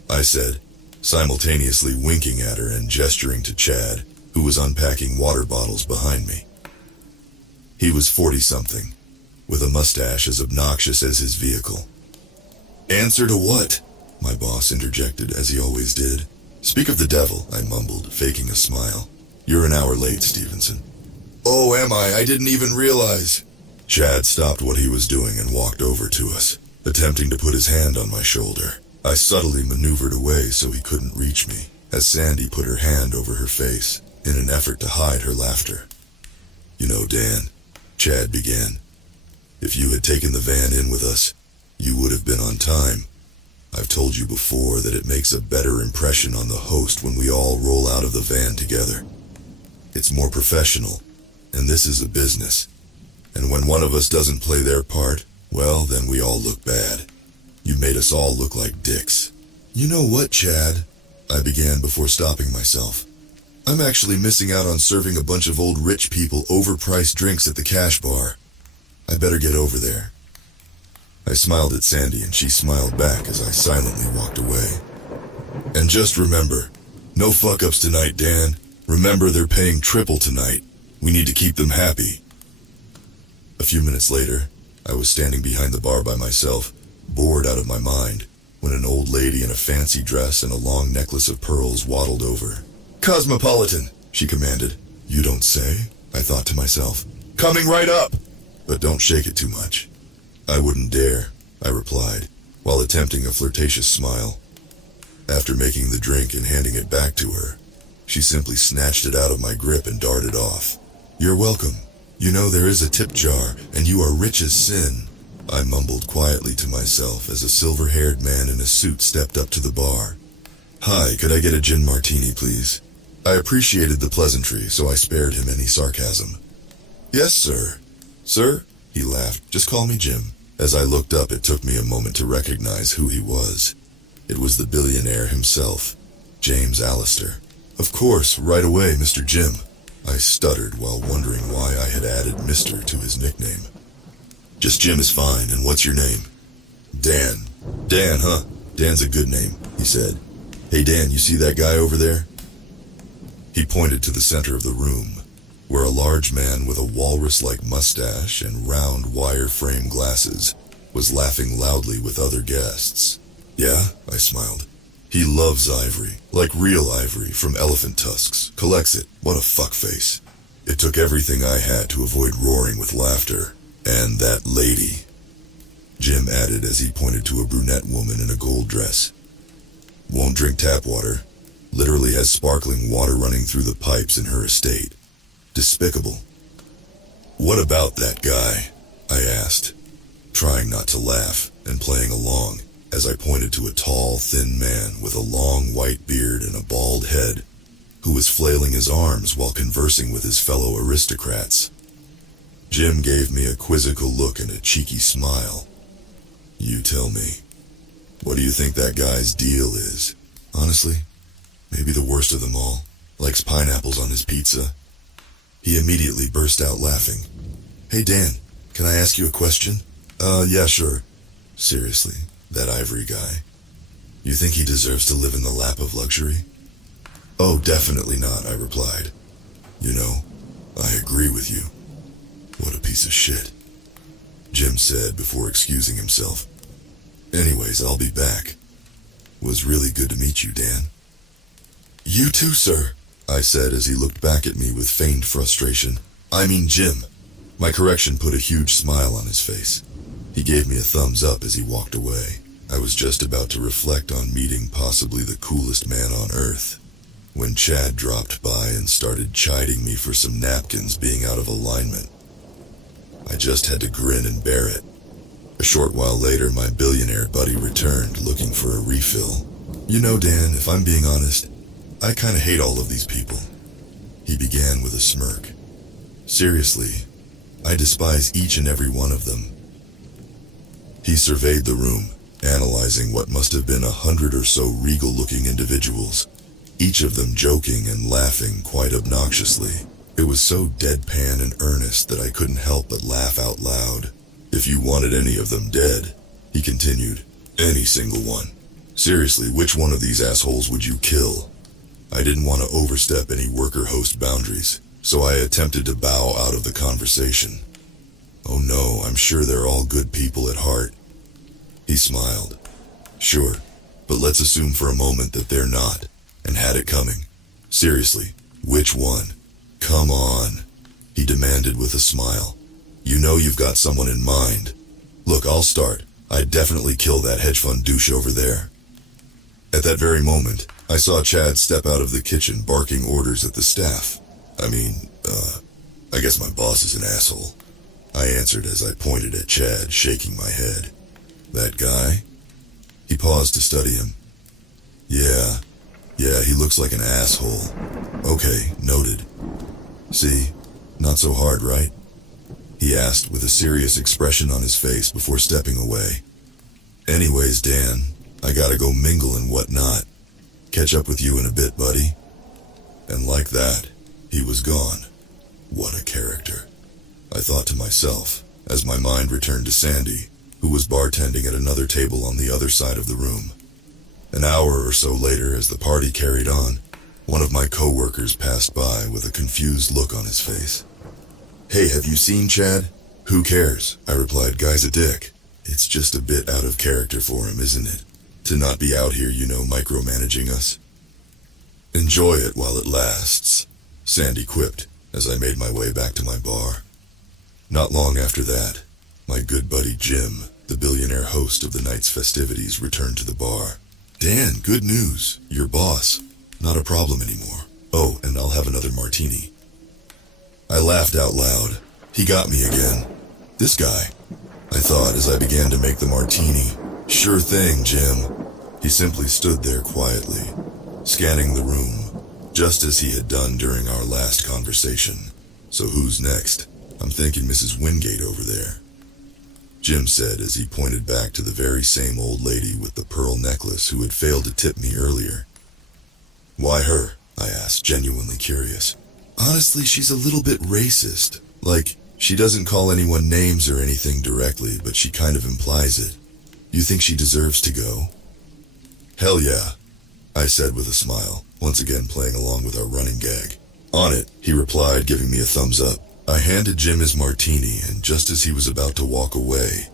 I said, simultaneously winking at her and gesturing to Chad, who was unpacking water bottles behind me. He was 40-something, with a mustache as obnoxious as his vehicle. "Answer to what?" my boss interjected, as he always did. "Speak of the devil," I mumbled, faking a smile. "You're an hour late, Stevenson." "Oh, am I? I didn't even realize." Chad stopped what he was doing and walked over to us, attempting to put his hand on my shoulder. I subtly maneuvered away so he couldn't reach me, as Sandy put her hand over her face, in an effort to hide her laughter. "You know, Dan," Chad began, "if you had taken the van in with us, you would have been on time. I've told you before that it makes a better impression on the host when we all roll out of the van together. It's more professional, and this is a business. And when one of us doesn't play their part, well, then we all look bad. You made us all look like dicks." "You know what, Chad?" I began before stopping myself. "I'm actually missing out on serving a bunch of old rich people overpriced drinks at the cash bar. I better get over there." I smiled at Sandy and she smiled back as I silently walked away. "And just remember, no fuck-ups tonight, Dan. Remember, they're paying triple tonight. We need to keep them happy." A few minutes later, I was standing behind the bar by myself, bored out of my mind, when an old lady in a fancy dress and a long necklace of pearls waddled over. "Cosmopolitan," she commanded. "You don't say?" I thought to myself. "Coming right up! But don't shake it too much." "I wouldn't dare," I replied, while attempting a flirtatious smile. After making the drink and handing it back to her, she simply snatched it out of my grip and darted off. "You're welcome. You know there is a tip jar, and you are rich as sin," I mumbled quietly to myself as a silver-haired man in a suit stepped up to the bar. "Hi, could I get a gin martini, please?" I appreciated the pleasantry, so I spared him any sarcasm. "Yes, sir." "Sir?" He laughed. "Just call me Jim." As I looked up, it took me a moment to recognize who he was. It was the billionaire himself, James Allister. "Of course, right away, Mr. Jim," I stuttered while wondering why I had added Mr. to his nickname. "Just Jim is fine, and what's your name?" "Dan." "Dan, huh? Dan's a good name," he said. "Hey Dan, you see that guy over there?" He pointed to the center of the room, where a large man with a walrus-like mustache and round wire-frame glasses was laughing loudly with other guests. "Yeah," I smiled. "He loves ivory, like real ivory from elephant tusks, collects it. What a fuckface." It took everything I had to avoid roaring with laughter. "And that lady," Jim added as he pointed to a brunette woman in a gold dress. "Won't drink tap water. Literally has sparkling water running through the pipes in her estate. Despicable." "What about that guy?" I asked, trying not to laugh and playing along as I pointed to a tall, thin man with a long white beard and a bald head who was flailing his arms while conversing with his fellow aristocrats. Jim gave me a quizzical look and a cheeky smile. You tell me. What do you think that guy's deal is? Honestly, maybe the worst of them all. Likes pineapples on his pizza. He immediately burst out laughing. Hey Dan, can I ask you a question? Yeah, sure. Seriously, that Ivory guy. You think he deserves to live in the lap of luxury? Oh, definitely not, I replied. You know, I agree with you. What a piece of shit, Jim said before excusing himself. Anyways, I'll be back. Was really good to meet you, Dan. You too, sir, I said as he looked back at me with feigned frustration. I mean Jim. My correction put a huge smile on his face. He gave me a thumbs up as he walked away. I was just about to reflect on meeting possibly the coolest man on earth, when Chad dropped by and started chiding me for some napkins being out of alignment. I just had to grin and bear it. A short while later, my billionaire buddy returned looking for a refill. You know, Dan, if I'm being honest, I kinda hate all of these people. He began with a smirk. Seriously, I despise each and every one of them. He surveyed the room, analyzing what must have been 100 or so regal-looking individuals, each of them joking and laughing quite obnoxiously. It was so deadpan and earnest that I couldn't help but laugh out loud. If you wanted any of them dead, he continued, any single one. Seriously, which one of these assholes would you kill? I didn't want to overstep any worker-host boundaries, so I attempted to bow out of the conversation. Oh no, I'm sure they're all good people at heart. He smiled. Sure, but let's assume for a moment that they're not, and had it coming. Seriously, which one? Come on, he demanded with a smile. You know you've got someone in mind. Look, I'll start. I'd definitely kill that hedge fund douche over there. At that very moment, I saw Chad step out of the kitchen barking orders at the staff. I guess my boss is an asshole, I answered as I pointed at Chad, shaking my head. That guy? He paused to study him. Yeah, he looks like an asshole. Okay, noted. See, not so hard, right? He asked with a serious expression on his face before stepping away. Anyways, Dan, I gotta go mingle and whatnot. Catch up with you in a bit, buddy. And like that, he was gone. What a character, I thought to myself, as my mind returned to Sandy, who was bartending at another table on the other side of the room. An hour or so later, as the party carried on, one of my co-workers passed by with a confused look on his face. Hey, have you seen Chad? Who cares? I replied, guy's a dick. It's just a bit out of character for him, isn't it? To not be out here, micromanaging us. Enjoy it while it lasts, Sandy quipped as I made my way back to my bar. Not long after that, my good buddy Jim, the billionaire host of the night's festivities, returned to the bar. Dan, good news. Your boss. Not a problem anymore. Oh, and I'll have another martini. I laughed out loud. He got me again. This guy, I thought as I began to make the martini. Sure thing, Jim. He simply stood there quietly, scanning the room, just as he had done during our last conversation. So who's next? I'm thinking Mrs. Wingate over there, Jim said as he pointed back to the very same old lady with the pearl necklace who had failed to tip me earlier. Why her? I asked, genuinely curious. Honestly, she's a little bit racist. Like, she doesn't call anyone names or anything directly, but she kind of implies it. You think she deserves to go? Hell yeah, I said with a smile, once again playing along with our running gag. On it, he replied, giving me a thumbs up. I handed Jim his martini, and just as he was about to walk away,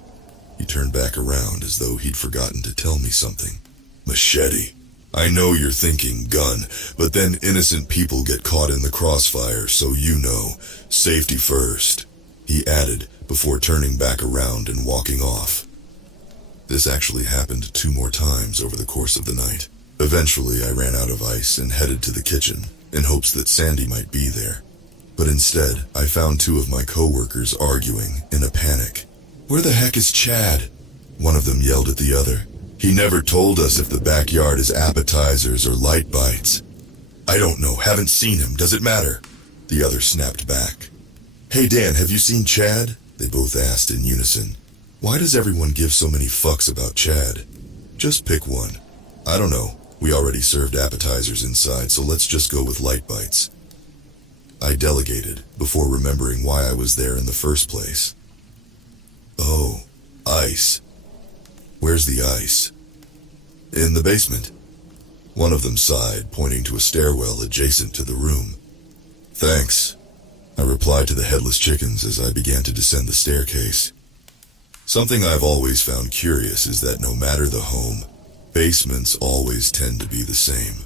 he turned back around as though he'd forgotten to tell me something. Machete. I know you're thinking gun, but then innocent people get caught in the crossfire, so safety first, he added before turning back around and walking off. This actually happened 2 more times over the course of the night. Eventually, I ran out of ice and headed to the kitchen in hopes that Sandy might be there. But instead, I found 2 of my co-workers arguing in a panic. Where the heck is Chad? One of them yelled at the other. He never told us if the backyard is appetizers or light bites. I don't know, haven't seen him, does it matter? The other snapped back. Hey Dan, have you seen Chad? They both asked in unison. Why does everyone give so many fucks about Chad? Just pick one. I don't know, we already served appetizers inside, so let's just go with light bites. I delegated, before remembering why I was there in the first place. Oh, ice. Where's the ice? In the basement. One of them sighed, pointing to a stairwell adjacent to the room. Thanks, I replied to the headless chickens as I began to descend the staircase. Something I've always found curious is that no matter the home, basements always tend to be the same.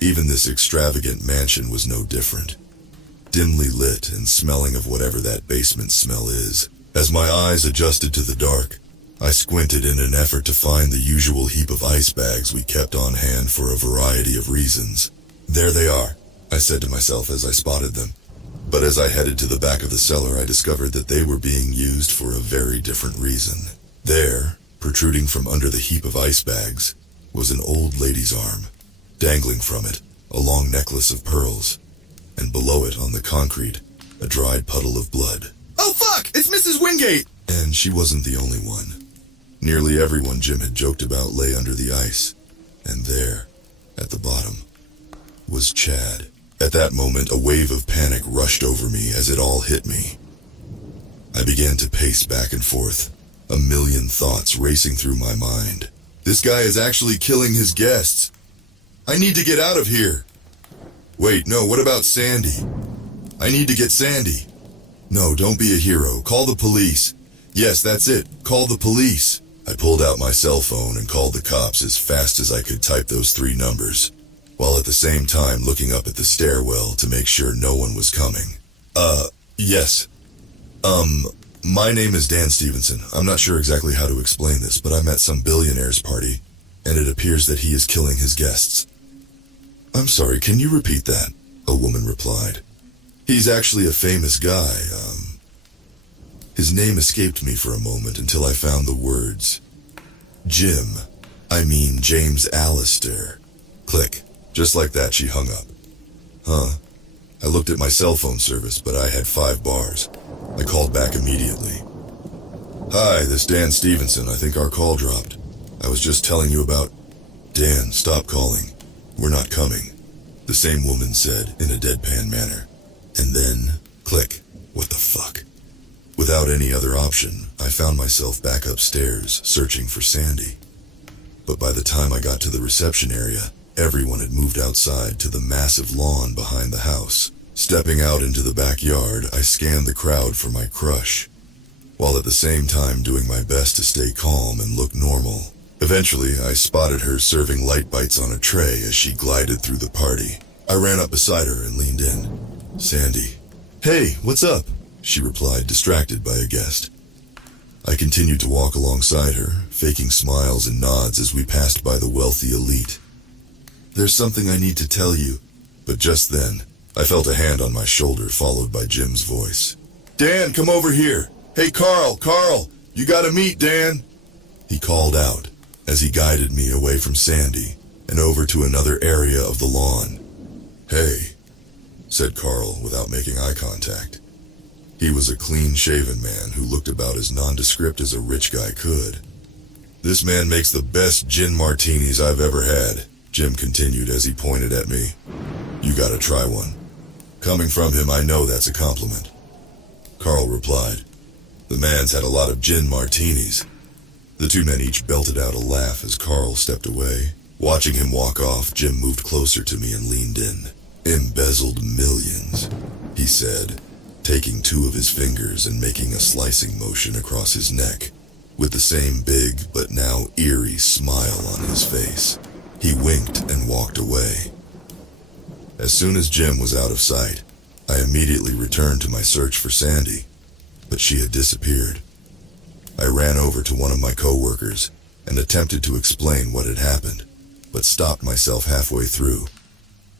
Even this extravagant mansion was no different. Dimly lit and smelling of whatever that basement smell is. As my eyes adjusted to the dark, I squinted in an effort to find the usual heap of ice bags we kept on hand for a variety of reasons. There they are, I said to myself as I spotted them. But as I headed to the back of the cellar, I discovered that they were being used for a very different reason. There, protruding from under the heap of ice bags, was an old lady's arm. Dangling from it, a long necklace of pearls. And below it on the concrete, a dried puddle of blood. Oh fuck! It's Mrs. Wingate! And she wasn't the only one. Nearly everyone Jim had joked about lay under the ice. And there, at the bottom, was Chad. At that moment, a wave of panic rushed over me as it all hit me. I began to pace back and forth, a million thoughts racing through my mind. This guy is actually killing his guests. I need to get out of here. Wait, no, what about Sandy? I need to get Sandy. No, don't be a hero. Call the police. Yes, that's it. Call the police. I pulled out my cell phone and called the cops as fast as I could type those 3 numbers, while at the same time looking up at the stairwell to make sure no one was coming. Yes. My name is Dan Stevenson. I'm not sure exactly how to explain this, but I'm at some billionaire's party, and it appears that he is killing his guests. I'm sorry, can you repeat that? A woman replied. He's actually a famous guy, His name escaped me for a moment until I found the words. Jim. I mean James Allister. Click. Just like that, she hung up. Huh. I looked at my cell phone service, but I had 5 bars. I called back immediately. Hi, this Dan Stevenson. I think our call dropped. I was just telling you about... Dan, stop calling. We're not coming, the same woman said in a deadpan manner. And then, click. What the fuck? Without any other option, I found myself back upstairs, searching for Sandy. But by the time I got to the reception area, everyone had moved outside to the massive lawn behind the house. Stepping out into the backyard, I scanned the crowd for my crush, while at the same time doing my best to stay calm and look normal. Eventually, I spotted her serving light bites on a tray as she glided through the party. I ran up beside her and leaned in. Sandy. Hey, what's up? She replied, distracted by a guest. I continued to walk alongside her, faking smiles and nods as we passed by the wealthy elite. There's something I need to tell you. But just then, I felt a hand on my shoulder, followed by Jim's voice. Dan, come over here. Hey, Carl, you gotta meet Dan. He called out as he guided me away from Sandy and over to another area of the lawn. Hey, said Carl without making eye contact. He was a clean-shaven man who looked about as nondescript as a rich guy could. This man makes the best gin martinis I've ever had, Jim continued as he pointed at me. You gotta try one. Coming from him, I know that's a compliment. Carl replied. The man's had a lot of gin martinis. The 2 men each belted out a laugh as Carl stepped away. Watching him walk off, Jim moved closer to me and leaned in. Embezzled millions, he said, taking 2 of his fingers and making a slicing motion across his neck, with the same big but now eerie smile on his face. He winked and walked away. As soon as Jim was out of sight, I immediately returned to my search for Sandy, but she had disappeared. I ran over to one of my co-workers and attempted to explain what had happened, but stopped myself halfway through,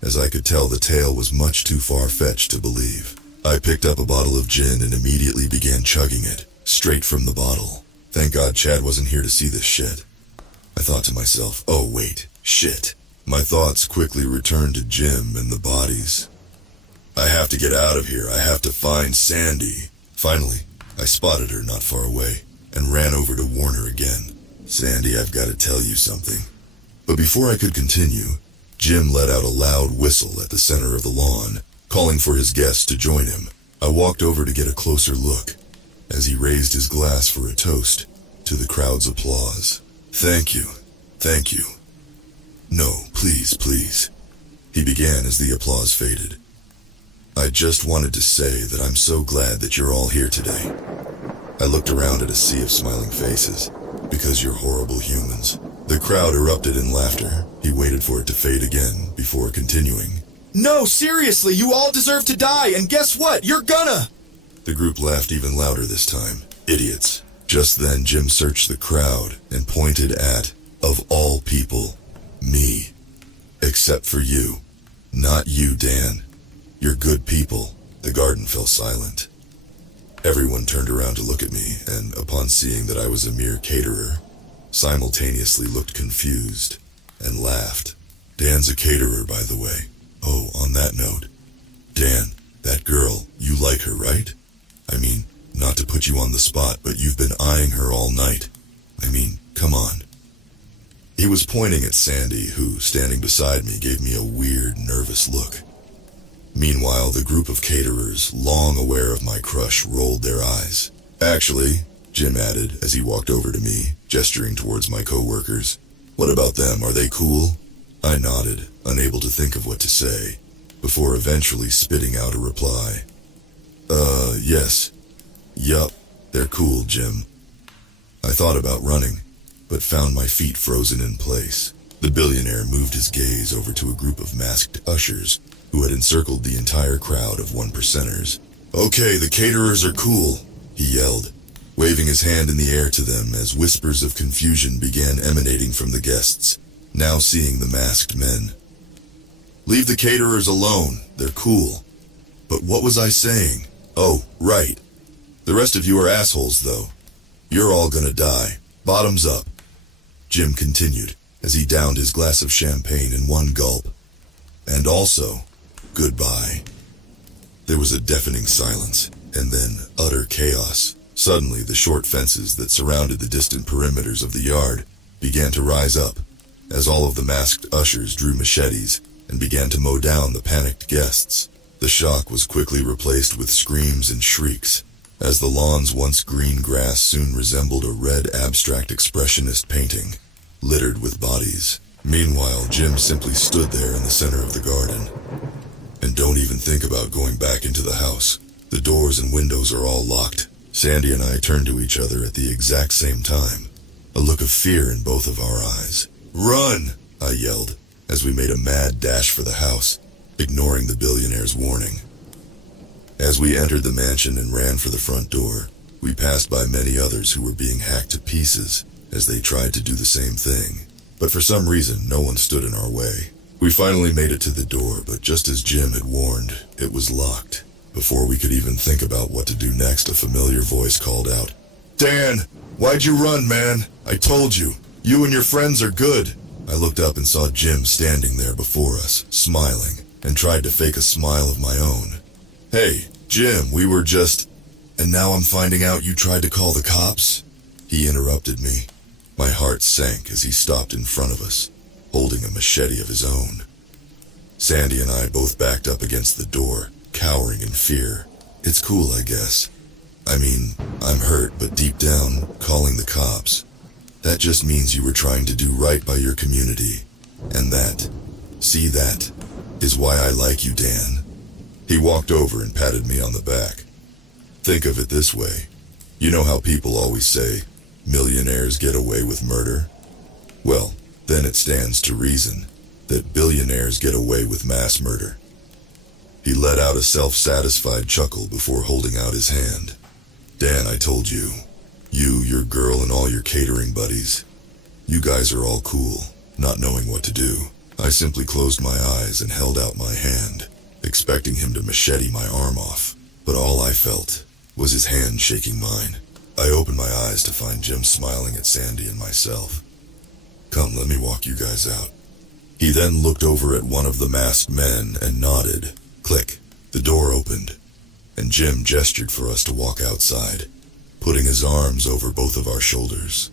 as I could tell the tale was much too far-fetched to believe. I picked up a bottle of gin and immediately began chugging it, straight from the bottle. Thank God Chad wasn't here to see this shit. I thought to myself, oh wait, shit. My thoughts quickly returned to Jim and the bodies. I have to get out of here. I have to find Sandy. Finally, I spotted her not far away and ran over to warn her again. Sandy, I've got to tell you something. But before I could continue, Jim let out a loud whistle at the center of the lawn, calling for his guests to join him. I walked over to get a closer look as he raised his glass for a toast to the crowd's applause. Thank you. Thank you. No, please, please, he began as the applause faded. I just wanted to say that I'm so glad that you're all here today. I looked around at a sea of smiling faces, because you're horrible humans. The crowd erupted in laughter. He waited for it to fade again before continuing. No, seriously, you all deserve to die, and guess what? You're gonna! The group laughed even louder this time. Idiots. Just then, Jim searched the crowd and pointed at, of all people, me. Except for you. Not you, Dan. You're good people. The garden fell silent. Everyone turned around to look at me, and upon seeing that I was a mere caterer, simultaneously looked confused and laughed. Dan's a caterer, by the way. Oh, on that note, Dan, that girl, you like her, right? I mean, not to put you on the spot, but you've been eyeing her all night. I mean, come on. He was pointing at Sandy, who, standing beside me, gave me a weird, nervous look. Meanwhile, the group of caterers, long aware of my crush, rolled their eyes. Actually, Jim added as he walked over to me, gesturing towards my co-workers. What about them? Are they cool? I nodded, unable to think of what to say, before eventually spitting out a reply. Yes. Yup, they're cool, Jim. I thought about running, but found my feet frozen in place. The billionaire moved his gaze over to a group of masked ushers who had encircled the entire crowd of 1%ers. Okay, the caterers are cool, he yelled, waving his hand in the air to them as whispers of confusion began emanating from the guests, now seeing the masked men. Leave the caterers alone, they're cool. But what was I saying? Oh, right. The rest of you are assholes, though. You're all gonna die. Bottoms up. Jim continued as he downed his glass of champagne in one gulp. And also, goodbye. There was a deafening silence, and then utter chaos. Suddenly, the short fences that surrounded the distant perimeters of the yard began to rise up, as all of the masked ushers drew machetes and began to mow down the panicked guests. The shock was quickly replaced with screams and shrieks, as the lawn's once green grass soon resembled a red abstract expressionist painting, littered with bodies. Meanwhile, Jim simply stood there in the center of the garden. And don't even think about going back into the house. The doors and windows are all locked. Sandy and I turned to each other at the exact same time, a look of fear in both of our eyes. Run! I yelled, as we made a mad dash for the house, ignoring the billionaire's warning. As we entered the mansion and ran for the front door, we passed by many others who were being hacked to pieces as they tried to do the same thing. But for some reason, no one stood in our way. We finally made it to the door, but just as Jim had warned, it was locked. Before we could even think about what to do next, a familiar voice called out, Dan, why'd you run, man? I told you. You and your friends are good. I looked up and saw Jim standing there before us, smiling, and tried to fake a smile of my own. Hey, Jim, we were just... And now I'm finding out you tried to call the cops? He interrupted me. My heart sank as he stopped in front of us, holding a machete of his own. Sandy and I both backed up against the door, cowering in fear. It's cool, I guess. I mean, I'm hurt, but deep down, calling the cops. That just means you were trying to do right by your community. And that, see that, is why I like you, Dan. He walked over and patted me on the back. Think of it this way. You know how people always say, millionaires get away with murder? Well, then it stands to reason that billionaires get away with mass murder. He let out a self-satisfied chuckle before holding out his hand. Dan, I told you. You, your girl, and all your catering buddies. You guys are all cool, not knowing what to do. I simply closed my eyes and held out my hand, expecting him to machete my arm off. But all I felt was his hand shaking mine. I opened my eyes to find Jim smiling at Sandy and myself. Come, let me walk you guys out. He then looked over at one of the masked men and nodded. Click. The door opened, and Jim gestured for us to walk outside, putting his arms over both of our shoulders.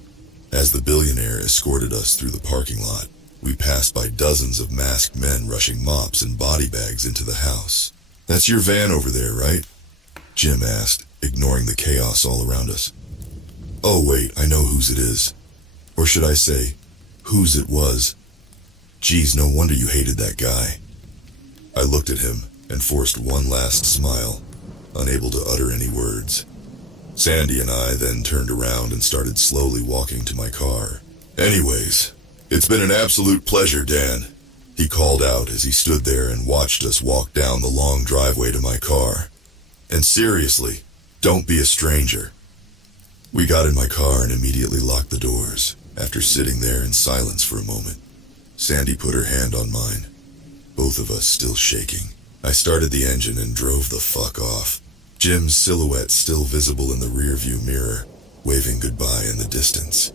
As the billionaire escorted us through the parking lot, we passed by dozens of masked men rushing mops and body bags into the house. "That's your van over there, right?" Jim asked, ignoring the chaos all around us. "Oh wait, I know whose it is. Or should I say, whose it was. Geez, no wonder you hated that guy." I looked at him and forced one last smile, unable to utter any words. Sandy and I then turned around and started slowly walking to my car. "Anyways, it's been an absolute pleasure, Dan," he called out as he stood there and watched us walk down the long driveway to my car. "And seriously, don't be a stranger." We got in my car and immediately locked the doors, after sitting there in silence for a moment. Sandy put her hand on mine, both of us still shaking. I started the engine and drove the fuck off, Jim's silhouette still visible in the rearview mirror, waving goodbye in the distance.